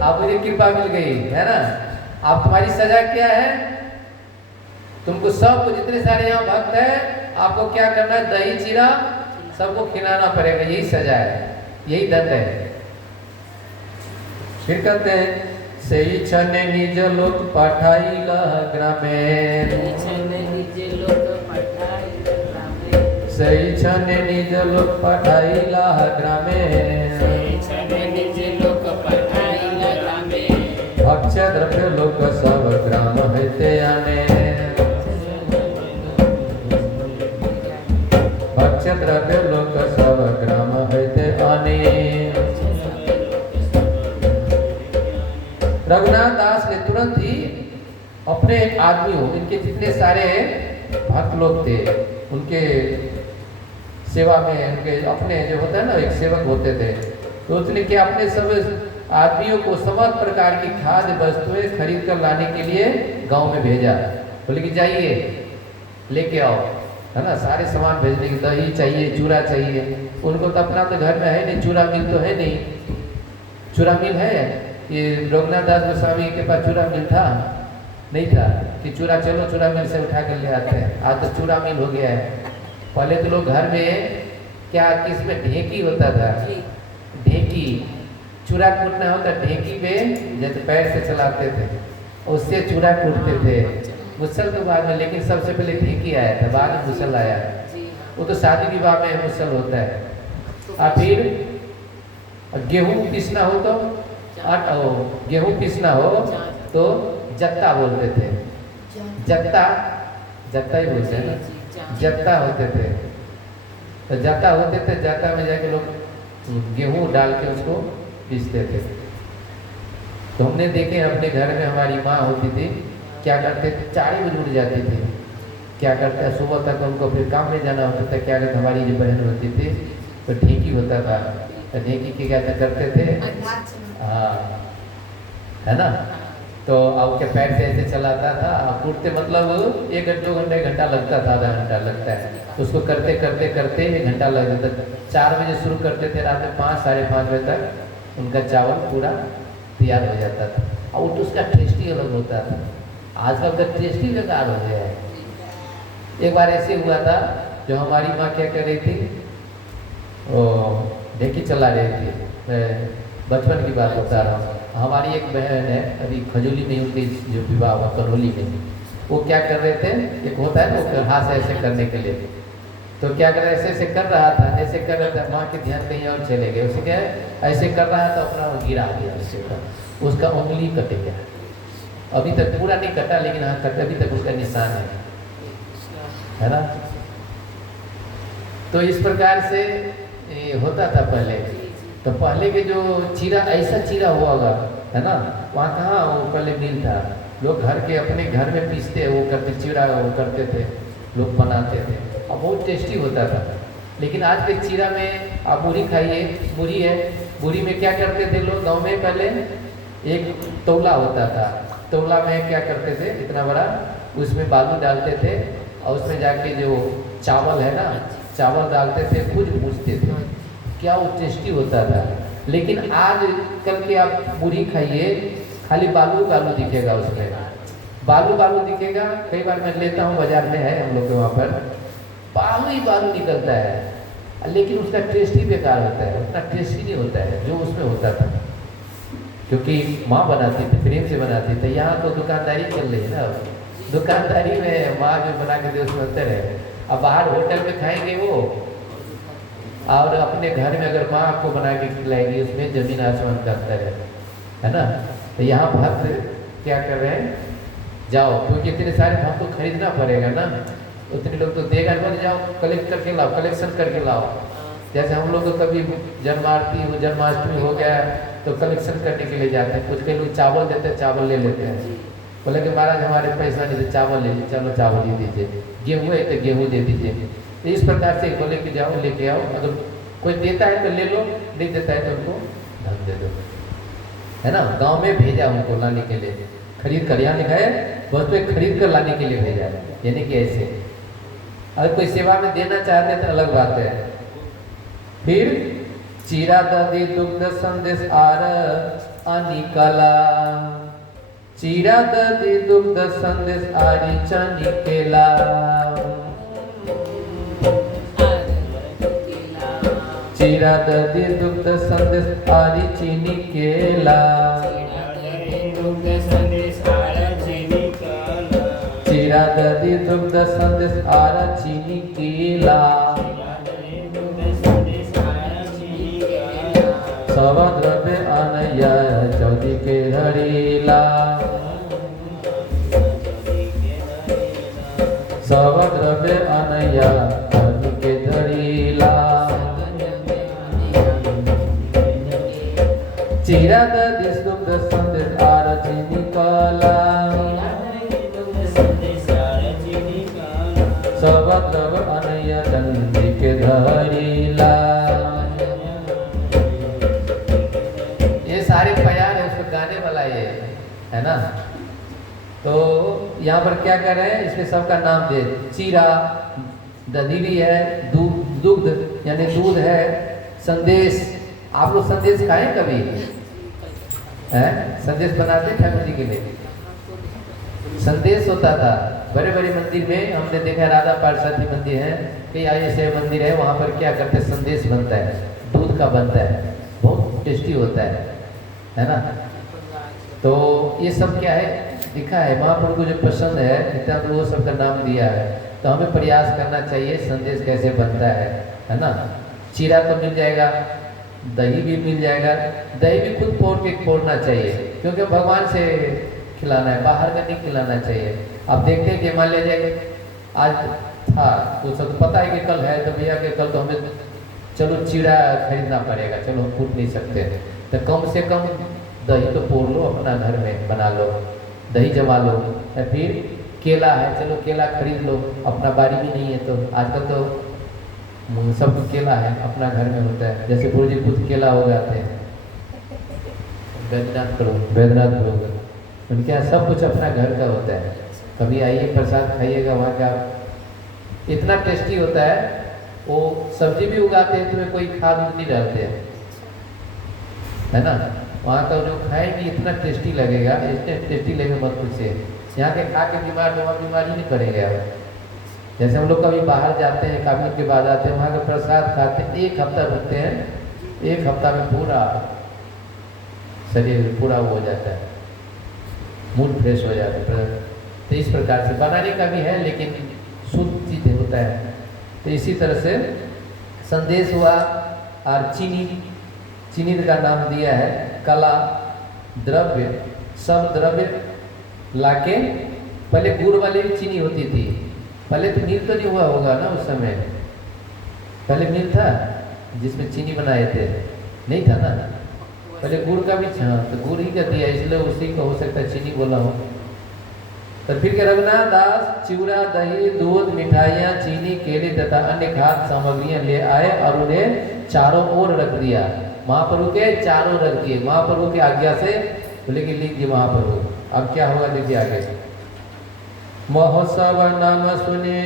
आप मुझे कृपा मिल गई है ना। आप तुम्हारी सजा क्या है? तुमको सबको, जितने सारे यहाँ भक्त है, आपको क्या करना है? दही चीरा सबको खिलाना पड़ेगा। यही सजा है, यही दंड है। फिर कहते हैं सही क्षण निज लोक पठाइला ग्रामे, सही क्षण निज लोक पठाइला ग्रामे, भक्ष्य द्रव्य लोक सब ग्राम हेते आने, भक्ष्य द्रव्य लोक सब ग्राम हेते आने। रघुनाथ दास ने तुरंत ही अपने आदमियों, इनके जितने सारे भक्त लोग थे, उनके सेवा में, उनके अपने जो होता है ना, एक सेवक होते थे, तो उसने क्या अपने सब आदमियों को समस्त प्रकार की खाद्य वस्तुएं खरीद कर लाने के लिए गांव में भेजा। बोले कि जाइए लेके आओ, है ना, सारे सामान भेजने की, दही चाहिए, चूड़ा चाहिए। उनको तो अपना तो घर में है नहीं, चूड़ा मिल तो है नहीं। चूड़ा मिल है कि रघुनाथ दास गोस्वामी के पास चूड़ा मिल था? नहीं था कि चूड़ा चलो चूड़ा मिल से उठा कर ले आते हैं। आज तो चूड़ा मिल हो गया है। पहले तो लोग घर में क्या, किसमें ढेकी होता था, ढेकी, चूड़ा कूटना होता, ढेकी पे जैसे पैर से चलाते थे, उससे चूड़ा कूटते थे। मुसल तो बाद में, लेकिन सबसे पहले ढेकी आया था, बाद में मुसल आया। वो तो शादी विवाह में मुसल होता है। और फिर गेहूँ पीसना हो तो गेहूं पीसना हो तो जत्ता बोलते थे। जत्ता, जत्ता ही बोलते हैं ना, जत्ता होते थे। तो जत्ता होते थे, जत्ता में जाके लोग गेहूं डाल के उसको पीसते थे। तो हमने देखे अपने घर में, हमारी माँ होती थी, क्या करते थे, 4 बजे उठ जाती थी। क्या करते हैं, सुबह तक उनको फिर काम में जाना होता था। क्या करते, हमारी जो बहन होती थी, तो ढेकी होता था, तो ढेकी के क्या करते थे, हाँ, है ना, तो अब के पैर से ऐसे चलाता था। कूटते मतलब 1-2 घंटा लगता था, आधा घंटा लगता है उसको करते करते करते 1 घंटा लग जाता। 4 बजे शुरू करते थे, रात में 5, साढ़े 5 बजे तक उनका चावल पूरा तैयार हो जाता था। और तो उसका टेस्टी अलग होता था। आजकल का टेस्टी बेकार हो गया है। एक बार ऐसे हुआ था, जो हमारी माँ क्या कर रही थी, वो ढेकी चला रही थी। बचपन की बात बता रहा हूँ। हमारी एक बहन है, अभी खजूली में उनकी जो विवाह हुआ करौली में, वो क्या कर रहे थे, एक होता है ना, वो हाथ से ऐसे करने के लिए, तो क्या कर रहे, ऐसे ऐसे कर रहा था, ऐसे कर रहा था, माँ के ध्यान कहीं और चले गए। उसे क्या ऐसे कर रहा था, अपना वो गिरा गया, उसका उंगली कट गया। अभी तक पूरा नहीं कटा, लेकिन हाँ कटा, अभी तक उसका निशान है ना। तो इस प्रकार से होता था पहले। तो पहले के जो चीरा, ऐसा चीरा हुआ होगा, है ना, वहाँ कहाँ वो पहले मिल था। लोग घर के, अपने घर में पीसते, वो करते, चीरा वो करते थे, लोग बनाते थे, और बहुत टेस्टी होता था। लेकिन आज के चीरा में आप मूढ़ी खाइए, मूढ़ी है, मूढ़ी में क्या करते थे लोग गाँव में, पहले एक तौला होता था, तौला में क्या करते थे, इतना बड़ा, उसमें बालू डालते थे, और उसमें जाके जो चावल है ना, चावल डालते थे, कुछ भूजते थे, क्या वो टेस्टी होता था। लेकिन आज कल के आप मूढ़ी खाइए, खाली बालू बालू दिखेगा, उसमें बालू बालू दिखेगा। कई बार मैं लेता हूँ, बाजार में है हम लोग के वहाँ पर, बालू ही बालू निकलता है, लेकिन उसका टेस्ट ही बेकार होता है, उतना टेस्टी नहीं होता है जो उसमें होता था। क्योंकि माँ बनाती थी, प्रेम से बनाती थी। यहाँ तो दुकानदारी चल रही है ना, दुकानदारी में माँ जो बना के दे उसमें अंतर है। अब बाहर होटल में खाएंगे वो, और अपने घर में अगर माँ आपको बना के खिलाएगी, उसमें जमीन आसमान का अंतर है ना। तो यहाँ भक्त क्या कर रहे हैं, जाओ, क्योंकि इतने सारे भक्त को खरीदना पड़ेगा ना, उतने लोग तो देगा मत, जाओ कलेक्ट करके लाओ, कलेक्शन करके लाओ। जैसे हम लोग कभी जन्माष्टमी हो गया तो कलेक्शन करने के लिए जाते हैं। कुछ कई लोग चावल देते हैं, चावल ले लेते हैं, बोले कि महाराज हमारे पैसा नहीं, चावल ले लीजिए, चलो चावल ही दीजिए, गेहूँ है तो गेहूँ दे दीजिए। तो इस प्रकार से बोले कि जाओ लेके आओ, अगर कोई देता है तो ले लो, नहीं देता है तो उनको धन दे दो, है ना। गांव में भेजा उनको लाने के लिए, खरीद कर, यहाँ लिखा है वस्तुएं खरीद कर लाने के लिए भेजा है, यानी कि ऐसे। अगर कोई सेवा में देना चाहते हैं तो अलग बात है। फिर चीरा दधी दुग्ध संदेश आर अनिकला, चीरा दधी दुग्ध संदेश आरी चनी केला, चीरा दधी दुग्ध संदेश आरी चीनी केला, चीरा दधी दुग्ध संदेश आरा चीनी केला, सब द्रव्य अनया चौदी के धड़ीला, सब द्रव्य अनया चौदी के धड़ीला, चीरा दधी दुग्ध संदेश आर चीनी कला, सब द्रव्य अनया चौदी के धड़ीला। सारे प्यार है, उसको गाने वाला ये है ना। तो यहाँ पर क्या कर रहे हैं, इसमें सबका नाम दे। चीरा दधी भी है, दुग्ध यानी दूध है, संदेश। आप लोग संदेश खाए कभी? है संदेश बनाते ठाकुर जी के लिए, संदेश होता था बड़े बड़े मंदिर में। हमने देखा राधा पार्षदी मंदिर है, कई ऐसे मंदिर है, वहाँ पर क्या करते हैं, संदेश बनता है, दूध का बनता है, बहुत टेस्टी होता है ना। तो ये सब क्या है लिखा है, महाप्रभु को जो पसंद है इतना तो वो सब का नाम दिया है। तो हमें प्रयास करना चाहिए संदेश कैसे बनता है ना। चीरा तो मिल जाएगा, दही भी मिल जाएगा, दही भी खुद फोड़ना चाहिए, क्योंकि भगवान से खिलाना है, बाहर का नहीं खिलाना चाहिए। आप देखते हैं कि मान लीजिए आज था तो सब पता है कि कल है, तो भैया कि कल तो हमें चलो चीरा खरीदना पड़ेगा, चलो हम फूट नहीं सकते, तो कम से कम दही तो फोड़ लो, अपना घर में बना लो, दही जमा लो। या फिर केला है, चलो केला खरीद लो, अपना बाड़ी भी नहीं है तो आजकल तो सब केला है अपना घर में होता है। जैसे गुरु जी खुद केला हो जाते हैं, वैद्यनाथ करो, उनके यहाँ सब कुछ अपना घर का होता है। कभी आइए प्रसाद खाइएगा, वहाँ का इतना टेस्टी होता है। वो सब्जी भी उगाते हैं, तुम्हें कोई खाद नहीं डालते हैं, है ना। वहाँ का जो खाएंगे इतना टेस्टी लगेगा, इतने टेस्टी लगेगा मत पूछिए। यहाँ के खा के बीमारी नहीं पड़ेंगे आप। जैसे हम लोग कभी बाहर जाते हैं, काफी के बाद आते हैं, वहाँ का प्रसाद खाते हैं, 1 हफ्ता रुकते हैं, 1 हफ्ता में पूरा शरीर पूरा हो जाता है, मूड फ्रेश हो जाता है। तो इस प्रकार से बनाने का भी है, लेकिन शुद्ध चीज होता है। तो इसी तरह से संदेश हुआ, और चीनी का नाम दिया है, कला द्रव्य, सब द्रव्य लाके। पहले गुड़ वाली भी चीनी होती थी, पहले तो मिल तो नहीं हुआ होगा ना उस समय, पहले मिल था जिसमें चीनी बनाए थे, नहीं था ना। पहले गुड़ का भी था, तो गुड़ ही का दिया, इसलिए उसी का हो सकता है चीनी बोला हो। तो फिर के रघुनाथ दास चिवड़ा, दही, दूध, मिठाइयाँ, चीनी, केले तथा अन्य खाद्य सामग्रियाँ ले आए और उन्हें चारों ओर रख दिया। महाप्रभु के चारों रख दिए, महाप्रभु की आज्ञा से। बोले कि लिख दिए महाप्रभु। अब क्या होगा देखिए आगे। महोत्सव नाम सुने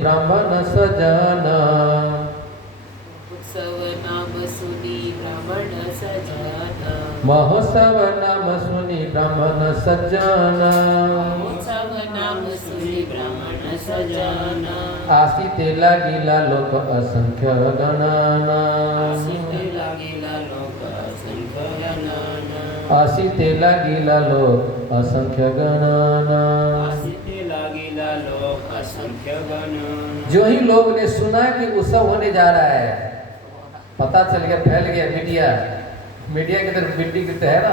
ब्राह्मण सजन, उत्सव नाम सुनी ब्राह्मण सजन, महोत्सव नाम सुनी ब्राह्मण सज्जन, उत्सव नाम सुनी ब्राह्मण सजन, आसीते लागिला लोक असंख्य गणना, आसीते लागिला लोक असंख्य गणना, आसीते लागिला लोक असंख्य गणना। आसीते लागिला लोक असंख्य गणना। जो ही लोग ने सुना कि उत्सव होने जा रहा है, पता चल गया, फैल गया मीडिया की तरफ मीटिंग है ना।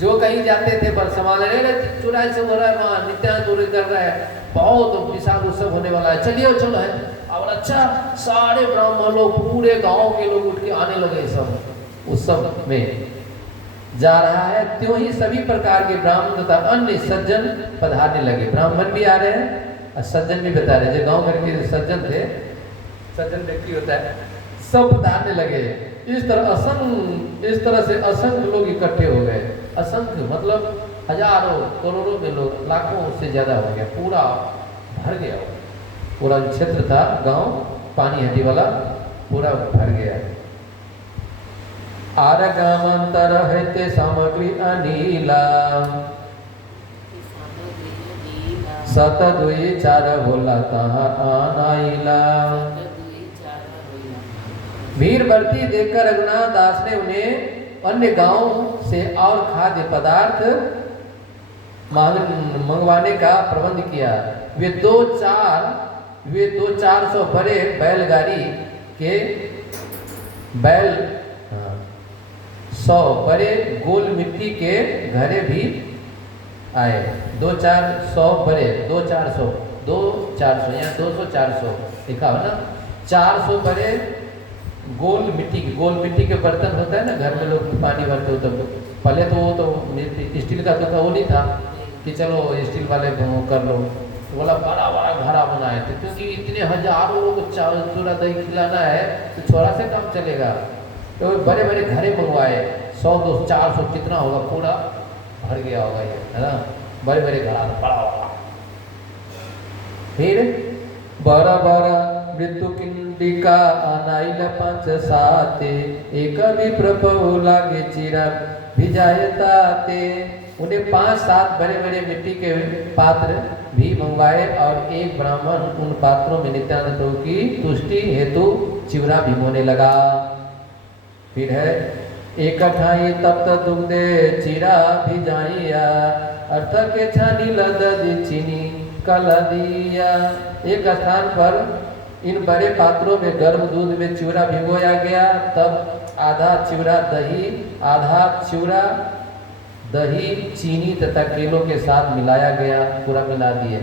जो कहीं जाते थे पर संभाल रहे, चुराई से हो रहा है, वहाँ नित्यानंद कर रहा है, बहुत विशाल उत्सव होने वाला है, चलिए चलो है। और अच्छा सारे ब्राह्मण लोग, पूरे गांव के लोग उठ के आने लगे, सब उत्सव में जा रहा है। त्यों ही सभी प्रकार के ब्राह्मण तथा अन्य सज्जन पधारने लगे। ब्राह्मण भी आ रहे हैं और सज्जन भी बता रहे, जो गाँव घर के सज्जन थे, सज्जन व्यक्ति होता है, सब पधारने लगे। इस तरह से असंख्य लोग इकट्ठे हो गए। असंख्य मतलब हजारों करोड़ों में लोग, लाखों से ज़्यादा हो गया, पूरा भर गया। पूरा जो क्षेत्र था गांव पानी हटी वाला पूरा भर गया। आरगामंतर है सामग्री अनीला सत दुई चार बोला तहाँ आनाइला। भीड़ बढ़ती देखकर रघुनाथ दास ने उन्हें अन्य गांव से और खाद्य पदार्थ मंगवाने का प्रबंध किया। वे दो चार सौ बड़े बैलगाड़ी के बैल 100 बड़े गोल मिट्टी के घड़े भी आए। 2-400 बड़े 2-400 यहाँ 200-400 लिखा हो ना। 400 बड़े गोल मिट्टी के बर्तन होता है ना, घर में लोग पानी भरते हो तो पहले तो वो तो स्टील का तो वो नहीं था कि चलो स्टील वाले कर लो, तो बोला बड़ा बड़ा घड़ा बनाए थे, क्योंकि इतने हजारों लोग को चावल चूरा दही खिलाना है तो छोरा से काम चलेगा। तो बड़े बड़े घड़े मंगवाए, 100-200-400 कितना होगा, पूरा भर गया होगा ये, है ना। बड़े बड़े घड़ा बड़ा बड़ा। फिर बड़ा बड़ा मृत्यु किंडिका अनाइल 5 साते एक भी प्रभु लागे चिरा भिजायताते। उन्हें 5-7 बड़े बड़े मिट्टी के पात्र भी मंगवाए और एक ब्राह्मण उन पात्रों में नित्यानंद प्रभु की तुष्टि हेतु चिवरा भिगोने लगा। फिर है एक ठाई तप्त दुग्धे चिरा भिजाइया अर्थ के छानी लद चीनी कल दिया। एक स्थान पर इन बड़े पात्रों में गर्म दूध में चिवरा भिगोया गया, तब आधा चिवरा दही, आधा चिवरा दही चीनी तथा केलों के साथ मिलाया गया, पूरा मिला दिए।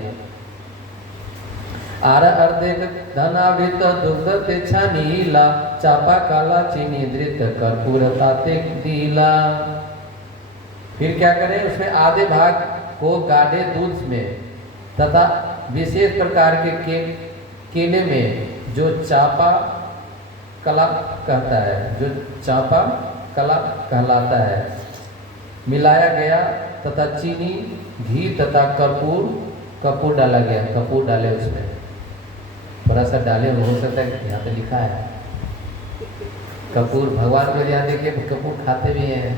आर अर्धेक धनावृत दुग्ध ते छानीला चापा काला चीनी धृत कर्पूर ताते दीला। फिर क्या करें, उसमें आधे भाग को गाढ़े दूध में तथा विशेष प्रकार के केले में जो चापा कला कहता है, जो चापा कला कहलाता है, मिलाया गया तथा चीनी घी तथा कपूर डाला गया। कपूर डाले उसमें थोड़ा सा डाले, हो सकता है यहाँ पे लिखा है कपूर। भगवान को यहाँ देखिए कपूर खाते भी हैं,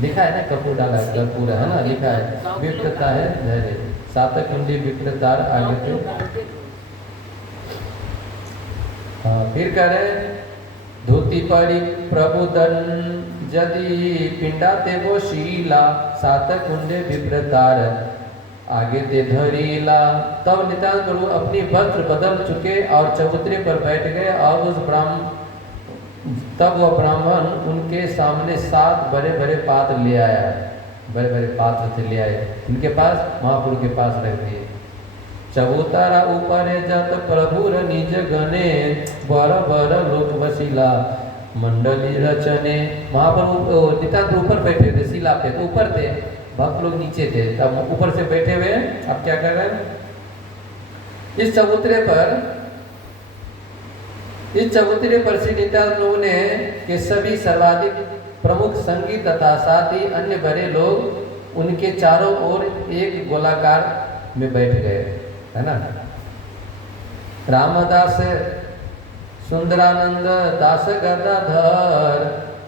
लिखा है ना कपूर डाला है, कपूर है ना, लिखा है। विप्रता है धैर्य सातक कुंडी विप्रतार आगे पे। फिर कह रहे धोती पड़ी प्रबुदन यदि पिंडा ते वो शीला सातक कुंडे विप्रतार आगे ते धरीला। तब नित्यानंद प्रभु अपनी वस्त्र बदल चुके और चबूतरे पर बैठ गए और तब वह ब्राह्मण उनके सामने 7 बड़े बड़े पात्र ले आया। बड़े बड़े पात्र थे ले आए, उनके पास महाप्रभु के पास रख दिए। चबूतरा ऊपर जत प्रभुर निज गणे बर बर लोक वसीला मंडली रचने। महाप्रभु नित्यानंद ऊपर बैठे थे, शिला पे तो ऊपर थे, भक्त लोग नीचे थे। तब ऊपर से बैठे हुए अब क्या कर रहे हैं, इस चबूतरे पर श्री नित्यानंद प्रभु ने के सभी सर्वाधिक प्रमुख संगी तथा साथ ही अन्य बड़े लोग उनके चारों ओर एक गोलाकार में बैठ गए, है ना। रामदास सुंदरानंद दास गदाधर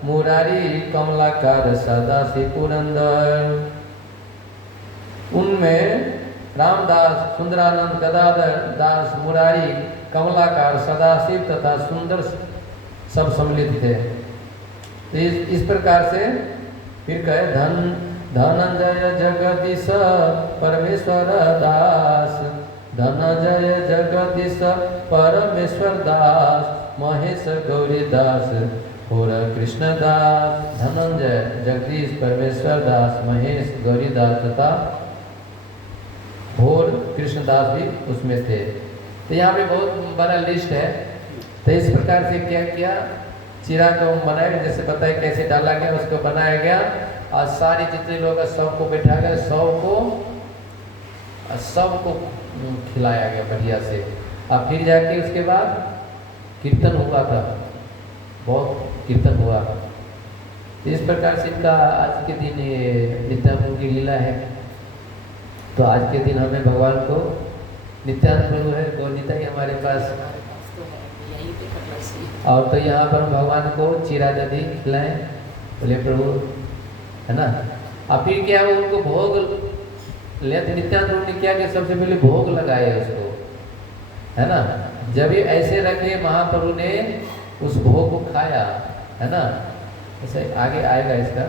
मुरारी कमलाकार सदाशिव पुरंदर। उनमें रामदास, सुंदरानंद, गदाधर दास, मुरारी, कमलाकार, सदाशिव तथा सुंदर सब सम्मिलित थे। तो इस प्रकार से फिर कहे धनंजय जगदीश परमेश्वर दास, धनंजय जगदीश परमेश्वर दास, महेश गौरी दास और कृष्ण दास। धनंजय, जगदीश, परमेश्वर दास, महेश, गौरी दास तथा और कृष्णदास भी उसमें थे। तो यहाँ पे बहुत बड़ा लिस्ट है। तो इस प्रकार से क्या किया, चिरा को बनाया, जैसे बताया कैसे डाला गया, उसको बनाया गया और सारे जितने लोग सबको बैठा गया, सबको खिलाया गया बढ़िया से। अब फिर जाके उसके बाद कीर्तन हुआ था, बहुत कीर्तन हुआ। इस प्रकार से इनका आज के दिन ये नित्यानंद की लीला है। तो आज के दिन हमें भगवान को नित्यानंद प्रभु है, गौर ही हमारे पास, हमारे पास तो है यहीं पे कटलसी। और तो यहाँ पर हम भगवान को चीरा दधी खिलाएं, बोले प्रभु, है ना। अब फिर क्या वो उनको भोग ले, नित्यानंद प्रभु ने क्या कि सबसे पहले भोग लगाए उसको, है ना। जब ये ऐसे रखे महाप्रभु ने उस भोग को खाया, है ना, ऐसे आगे आएगा इसका।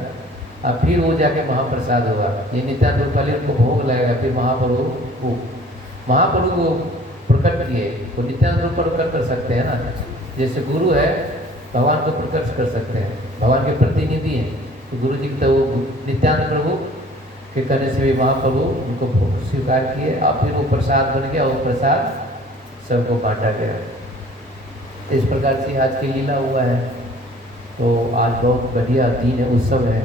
अब फिर वो जाके महाप्रसाद हुआ। ये नित्यानंद प्रभु पहले उनको भोग लगाया, फिर महाप्रभु को प्रकट किए। तो नित्यानंद प्रभु प्रकट कर सकते हैं ना, जैसे गुरु है भगवान को प्रकट कर सकते हैं, भगवान के प्रतिनिधि हैं। तो गुरु जी तो नित्यानंद प्रभु के करने से भी महाप्रभु उनको स्वीकार किए, और फिर वो प्रसाद बन गया, वो प्रसाद सबको बांटा गया। इस प्रकार से आज की लीला हुआ है। तो आज बहुत बढ़िया दिन है, उत्सव है।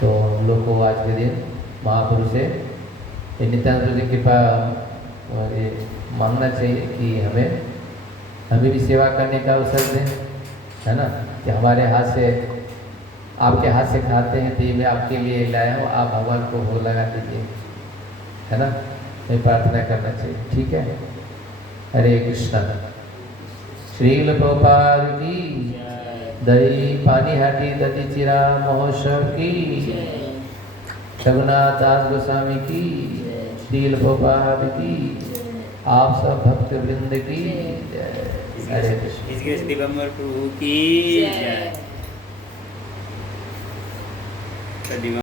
तो हम लोग को आज के दिन महाप्रभु से नित्यानंद की कृपा ये मांगना चाहिए कि हमें भी सेवा करने का अवसर दें, है ना। कि हमारे हाथ से, आपके हाथ से खाते हैं तो ये मैं आपके लिए लाया हूँ, आप भगवान को भोग लगा दीजिए, है ना। ये प्रार्थना करना चाहिए, ठीक है। हरे कृष्णा। श्रील प्रभुपाद की दही पानी हाटी दधी चिरा महोत्सव की, रघुनाथ दास गोस्वामी की, श्रील प्रभुपाद की, आप सब भक्त वृंद की हरे कृष्ण। दिगंबर प्रभु की जय।